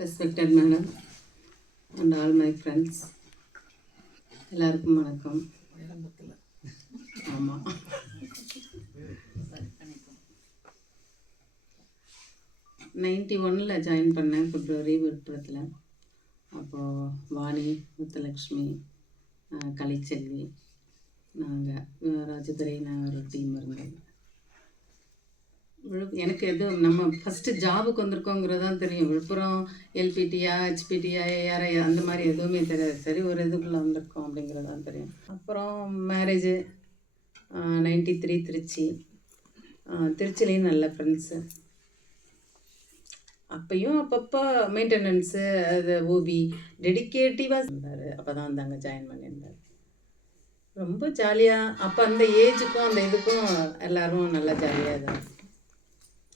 Respected madam and all my friends, எல்லாருக்கும் வணக்கம். ஆமாம், 91 ஜாயின் பண்ணேன் பிப்ரவரி விழுப்புரத்தில். அப்போது வாணி, முத்துலக்ஷ்மி, கலைச்செல்வி, நாங்கள் ராஜதுரை, நாங்கள் ஒரு டீம் இருந்தோம். எனக்கு எதுவும் நம்ம ஃபஸ்ட்டு ஜாபுக்கு வந்திருக்கோங்கிறது தான் தெரியும். விழுப்புரம் எல்பிடியா, ஹெச்பிடியா, ஏஆர்ஐ அந்த மாதிரி எதுவுமே தெரியாது. சரி, ஒரு இதுக்குள்ளே வந்திருக்கோம் அப்படிங்கிறது தான் தெரியும். அப்புறம் மேரேஜு 93 திருச்சிலையும் நல்ல ஃப்ரெண்ட்ஸு. அப்பையும் அப்பப்போ மெயின்டெனன்ஸு, அது ஓபி டெடிக்கேட்டிவாக இருந்தார். அப்போ தான் வந்து அங்கே ஜாயின் பண்ணியிருந்தார். ரொம்ப ஜாலியாக, அப்போ அந்த ஏஜுக்கும் அந்த இதுக்கும் எல்லோரும் நல்லா ஜாலியாக தான்.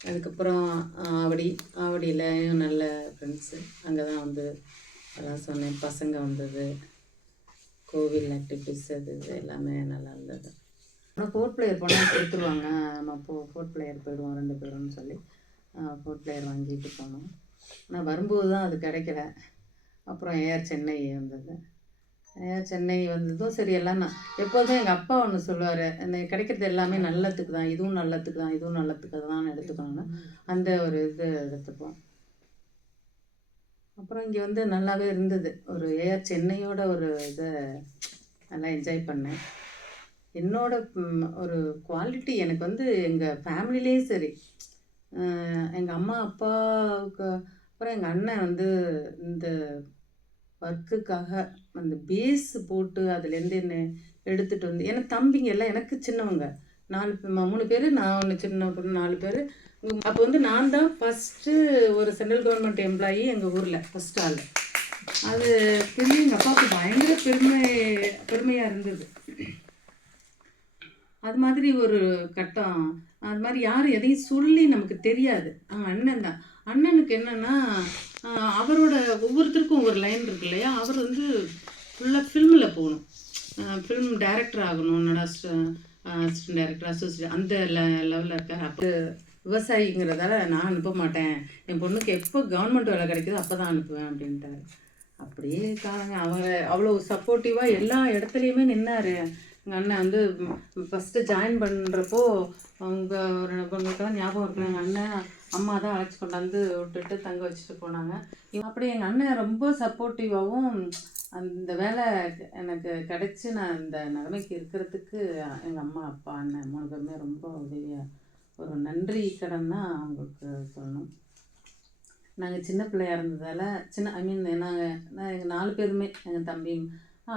அதுக்கப்புறம் ஆவடியிலையும் நல்ல ஃப்ரெண்ட்ஸு. அங்கே தான் வந்து அதான் சொன்னேன், பசங்க வந்தது, கோவில் ஆக்டிவிட்டிஸ், அது இது எல்லாமே நல்லா இருந்தது. ஆனால் 4 player போனால் கொடுத்துருவாங்க, நம்ம 4 player போயிடுவோம் 2 பேரும்னு சொல்லி 4 player வாங்கிட்டு போனோம். ஆனால் வரும்போது தான் அது கிடைக்கல. அப்புறம் ஏஆர் சென்னை வந்தது. ஏஆர் சென்னை வந்ததும் சரி, எல்லாம் நான் எப்போதும் எங்கள் அப்பா ஒன்று சொல்லுவார், எனக்கு கிடைக்கிறது எல்லாமே நல்லத்துக்கு தான், இதுவும் நல்லத்துக்கு தான், இதுவும் நல்லத்துக்கு தான் எடுத்துக்கணும்னு அந்த ஒரு இது எடுத்துப்போம். அப்புறம் இங்கே வந்து நல்லாவே இருந்தது. ஒரு ஏஆர் சென்னையோட ஒரு இதை நல்லா என்ஜாய் பண்ணேன். என்னோட ஒரு குவாலிட்டி எனக்கு வந்து எங்கள் ஃபேமிலிலேயும் சரி, எங்கள் அம்மா அப்பாவுக்கு அப்புறம் எங்கள் அண்ணன் வந்து இந்த ஒர்க்குக்காக அந்த பேஸ் போட்டு அதுலேருந்து என்ன எடுத்துகிட்டு வந்து, ஏன்னா தம்பிங்க எல்லாம் எனக்கு சின்னவங்க 3 பேர், நான் ஒன்று சின்ன பொண்ணு 4 பேர். அப்போ வந்து நான் தான் ஃபஸ்ட்டு ஒரு சென்ட்ரல் கவர்மெண்ட் எம்ப்ளாயி எங்கள் ஊரில், ஃபஸ்ட் ஆள். அது பெரிய எங்கள் அப்பாவுக்கு பயங்கர பெருமையாக இருந்தது. அது மாதிரி ஒரு கட்டம், அது மாதிரி யாரும் எதையும் சொல்லி நமக்கு தெரியாது. அண்ணன் தான். அண்ணனுக்கு என்னென்னா அவரோட ஒவ்வொருத்தருக்கும் ஒரு லைன் இருக்கு இல்லையா, அவர் வந்து ஃபுல்லாக ஃபில்மில் போகணும், ஃபில்ம் டைரக்டர் ஆகணும், என்னோட அசிஸ்டன்ட் டைரக்டர், அசோசியேட் அந்த லெவலில் இருக்கார். அப்போ விவசாயிங்கிறதால நான் அனுப்ப மாட்டேன், என் பொண்ணுக்கு எப்போ கவர்மெண்ட் வேலை கிடைக்குதோ அப்போ தான் அனுப்புவேன் அப்படின்ட்டார். அப்படியே காரங்க அவங்க அவ்வளோ சப்போர்ட்டிவாக எல்லா இடத்துலையுமே நின்னார். எங்கள் அண்ணன் வந்து ஃபஸ்ட்டு ஜாயின் பண்ணுறப்போ உங்களுக்கெல்லாம் ஞாபகம் இருக்கு, எங்கள் அண்ணன் அம்மா தான் அழைச்சி கொண்டாந்து விட்டுட்டு தங்க வச்சுட்டு போனாங்க. அப்படி எங்கள் அண்ணன் ரொம்ப சப்போர்ட்டிவாகவும் அந்த வேலை எனக்கு கிடச்சி நான் இந்த நிலைமைக்கு இருக்கிறதுக்கு எங்கள் அம்மா அப்பா அண்ணன் 3 பேருமே ரொம்ப உதவியாக, ஒரு நன்றி கடன் தான் அவங்களுக்கு சொல்லணும். நாங்கள் சின்ன பிள்ளையாக இருந்ததால் நாங்கள் எங்கள் 4 பேருமே, எங்கள் தம்பி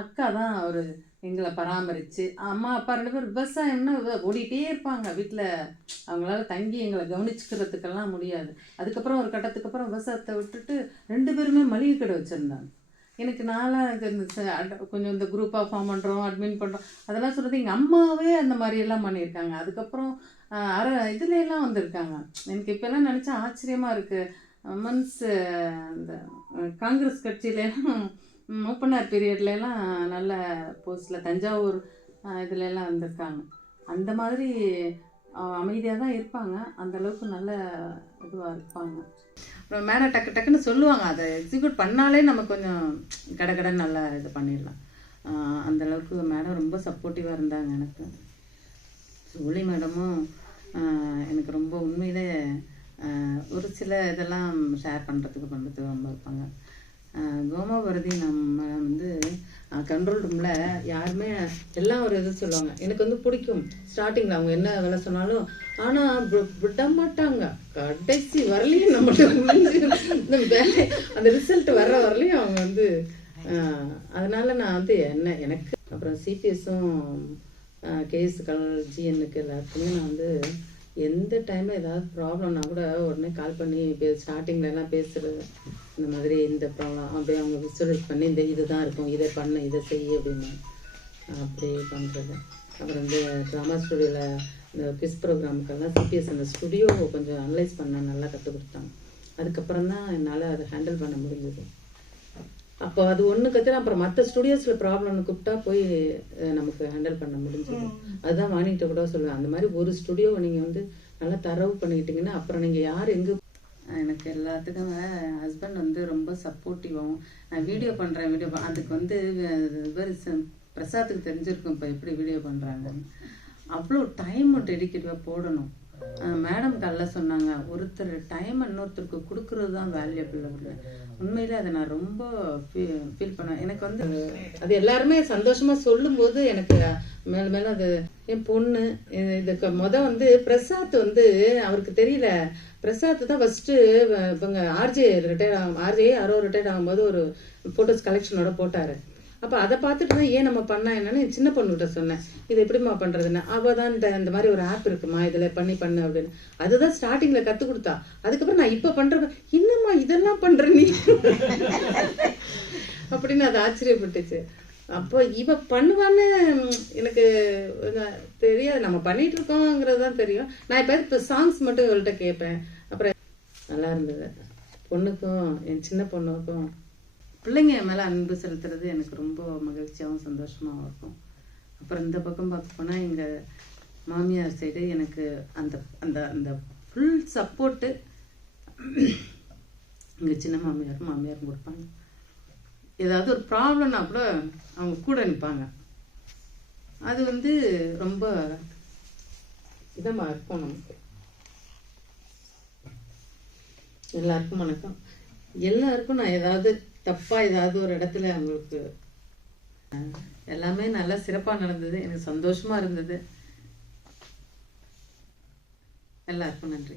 அக்கா தான் ஒரு எங்களை பராமரித்து, அம்மா அப்பா 2 பேர் விவசாயம்னா ஓடிட்டே இருப்பாங்க வீட்டில், அவங்களால தங்கி எங்களை கவனிச்சுக்கிறதுக்கெல்லாம் முடியாது. அதுக்கப்புறம் ஒரு கட்டத்துக்கு அப்புறம் விவசாயத்தை விட்டுட்டு 2 பேருமே மளிகை கடை வச்சுருந்தாங்க. எனக்கு கொஞ்சம் இந்த குரூப்பாக ஃபார்ம் பண்ணுறோம், அட்மின் பண்ணுறோம், அதெல்லாம் சொல்கிறது எங்கள் அம்மாவே அந்த மாதிரியெல்லாம் பண்ணியிருக்காங்க. அதுக்கப்புறம் இதுலாம் வந்திருக்காங்க. எனக்கு இப்போல்லாம் நினச்சா ஆச்சரியமாக இருக்குது. அந்த காங்கிரஸ் கட்சியிலலாம் ஓப்பனர் பீரியட்லலாம் நல்ல போஸ்ட்டில் தஞ்சாவூர் இதுலலாம் வந்திருக்காங்க. அந்த மாதிரி அமைதியாக தான் இருப்பாங்க, அந்தளவுக்கு நல்ல இதுவாக இருப்பாங்க. அப்புறம் மேடம் டக்கு டக்குன்னு சொல்லுவாங்க, அதை எக்ஸிக்யூட் பண்ணாலே நம்ம கொஞ்சம் கடகடன்னு நல்லா இது பண்ணிடலாம். அந்தளவுக்கு மேடம் ரொம்ப சப்போர்ட்டிவாக இருந்தாங்க எனக்கு. ஒளி மேடமும் எனக்கு ரொம்ப உண்மையிலே ஒரு சில இதெல்லாம் ஷேர் பண்ணுறதுக்கு ரொம்ப இருப்பாங்க. கோமாபாரதி நம்ம வந்து கண்ட்ரோல் ரூமில் யாருமே எல்லாம் ஒரு இது சொல்லுவாங்க, எனக்கு வந்து பிடிக்கும் ஸ்டார்டிங்கில் அவங்க என்ன வேலை சொன்னாலும், ஆனால் விட மாட்டாங்க கடைசி வரலையும் நம்மகிட்ட வேலை அந்த ரிசல்ட் வர்ற வரலையும் அவங்க வந்து. அதனால் நான் வந்து எனக்கு அப்புறம் சிபிஎஸும் கேஎஸ்கள் ஜிஎன்னுக்கு எல்லாத்துக்குமே நான் வந்து எந்த டைமில் ஏதாவது ப்ராப்ளம்னா கூட உடனே கால் பண்ணி ஸ்டார்டிங்லலாம் பேசுகிறது, இந்த மாதிரி இந்த ப்ராப்ளம் அப்படியே அவங்க விசுவலைஸ் பண்ணி இந்த இதுதான் இருக்கும், இதை பண்ண இதை செய்ய அப்படின்னு அப்படி பண்ணுறது. அப்புறம் இந்த ட்ராமா ஸ்டுடியோவில் இந்த கிஸ் ப்ரோக்ராமுக்கெல்லாம் சிபிஎஸ் அந்த ஸ்டுடியோ கொஞ்சம் அனலைஸ் பண்ண நல்லா கற்றுக் கொடுத்தாங்க. அதுக்கப்புறம் தான் என்னால் அதை ஹேண்டில் பண்ண முடிஞ்சது. அப்போ அது ஒன்று கற்றுனா அப்புறம் மற்ற ஸ்டுடியோஸில் ப்ராப்ளம்னு கூப்பிட்டா போய் நமக்கு ஹேண்டில் பண்ண முடிஞ்சது. அதுதான் வாங்கிட்ட கூட சொல்லுவேன், அந்த மாதிரி ஒரு ஸ்டுடியோவை நீங்கள் வந்து நல்லா தரவு பண்ணிக்கிட்டிங்கன்னா அப்புறம் நீங்கள் யார் எங்கே. எனக்கு எல்லாத்துக்கும் ஹஸ்பண்ட் வந்து ரொம்ப சப்போர்ட்டிவாகவும், நான் வீடியோ பண்ணுறேன் அதுக்கு வந்து பிரசாத்துக்கு தெரிஞ்சிருக்கும் இப்போ எப்படி வீடியோ பண்ணுறாங்கன்னு. அவ்வளோ டைம் டெடிக்கேட்டிவாக போடணும். மேடம் காலைல சொன்னாங்க, ஒருத்தர் டைம் இன்னொருத்தருக்கு கொடுக்கறது தான் வேல்யூபிள் அப்படின்னு. உண்மையிலே அதை நான் ரொம்ப ஃபீல் பண்ணேன். எனக்கு வந்து அது எல்லாருமே சந்தோஷமாக சொல்லும்போது எனக்கு மேலும் மேலும் அது என் பொண்ணு இதுக்கு வந்து பிரசாத் வந்து அவருக்கு தெரியல, பிரசாத் தான் ஃபஸ்ட்டு இவங்க ஆர்ஜே யாரோ ரிட்டையர்ட் ஆகும்போது ஒரு ஃபோட்டோஸ் கலெக்ஷனோட போட்டார். அப்போ அதை பார்த்துட்டு தான் ஏன் நம்ம பண்ணா என்னன்னு என் சின்ன பொண்ணுகிட்ட சொன்னேன், இது எப்படிம்மா பண்ணுறதுன்னு. அவள் தான் இந்த மாதிரி ஒரு ஆப் இருக்குமா, இதில் பண்ணு அப்படின்னு. அதுதான் ஸ்டார்டிங்கில் கற்றுக் கொடுத்தா. அதுக்கப்புறம் நான் இப்போ பண்ணுறேன், இன்னும்மா இதெல்லாம் பண்ணுற நீ அப்படின்னு அது ஆச்சரியப்பட்டுச்சு. அப்போ இவ பண்ணுவான்னு எனக்கு தெரியாது, நம்ம பண்ணிட்டு இருக்கோங்கிறது தான் தெரியும். நான் இப்போ சாங்ஸ் மட்டும் இவள்கிட்ட கேட்பேன். அப்புறம் நல்லா இருந்தது. பொண்ணுக்கும் என் சின்ன பொண்ணுக்கும் பிள்ளைங்க மேலே அன்பு செலுத்துறது எனக்கு ரொம்ப மகிழ்ச்சியாகவும் சந்தோஷமாகவும் இருக்கும். அப்புறம் இந்த பக்கம் பார்க்க போனால் எங்கள் மாமியார் சைடு எனக்கு அந்த அந்த அந்த ஃபுல் சப்போர்ட்டு எங்கள் சின்ன மாமியாரும் கொடுப்பாங்க. ஏதாவது ஒரு ப்ராப்ளம்னா கூட அவங்க கூட நிற்பாங்க. அது வந்து ரொம்ப இதமாக இருக்கும் நமக்கு. எல்லாருக்கும் வணக்கம். எல்லாருக்கும் நான் ஏதாவது தப்பாக ஏதாவது ஒரு இடத்துல அவங்களுக்கு எல்லாமே நல்லா சிறப்பாக நடந்தது, எனக்கு சந்தோஷமாக இருந்தது. எல்லாருக்கும் நன்றி.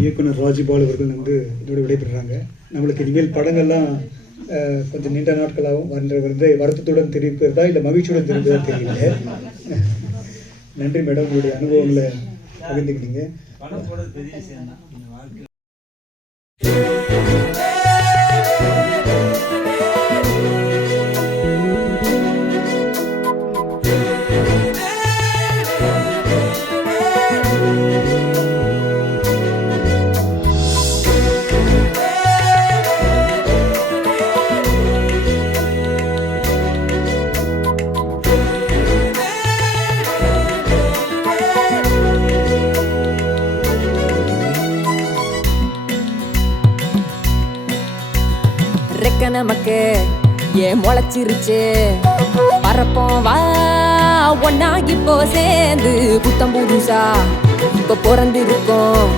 இயக்குனர் ராஜிபால் அவர்கள் வந்து இதோட விடைபெறுறாங்க. நம்மளுக்கு இனிமேல் படங்கள்லாம் கொஞ்சம் நீண்ட நாட்களாகவும் வருத்தத்துடன் தெரிவிப்பதா இல்லை மகிழ்ச்சியுடன் தெரிவிப்பதா தெரியல. நன்றி மேடம், உங்களுடைய அனுபவங்களை பகிர்ந்துக்கிட்டீங்க. நமக்கு ஏன் முளைச்சிருச்சு பரப்போம் வா ஒன்னாகி போ சேர்ந்து புத்தம் புதுசா இப்ப பிறந்திருக்கோம்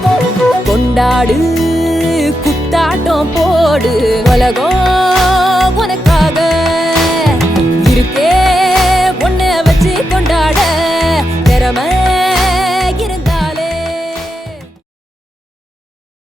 கொண்டாடு குத்தாட்டம் போடு உலகம்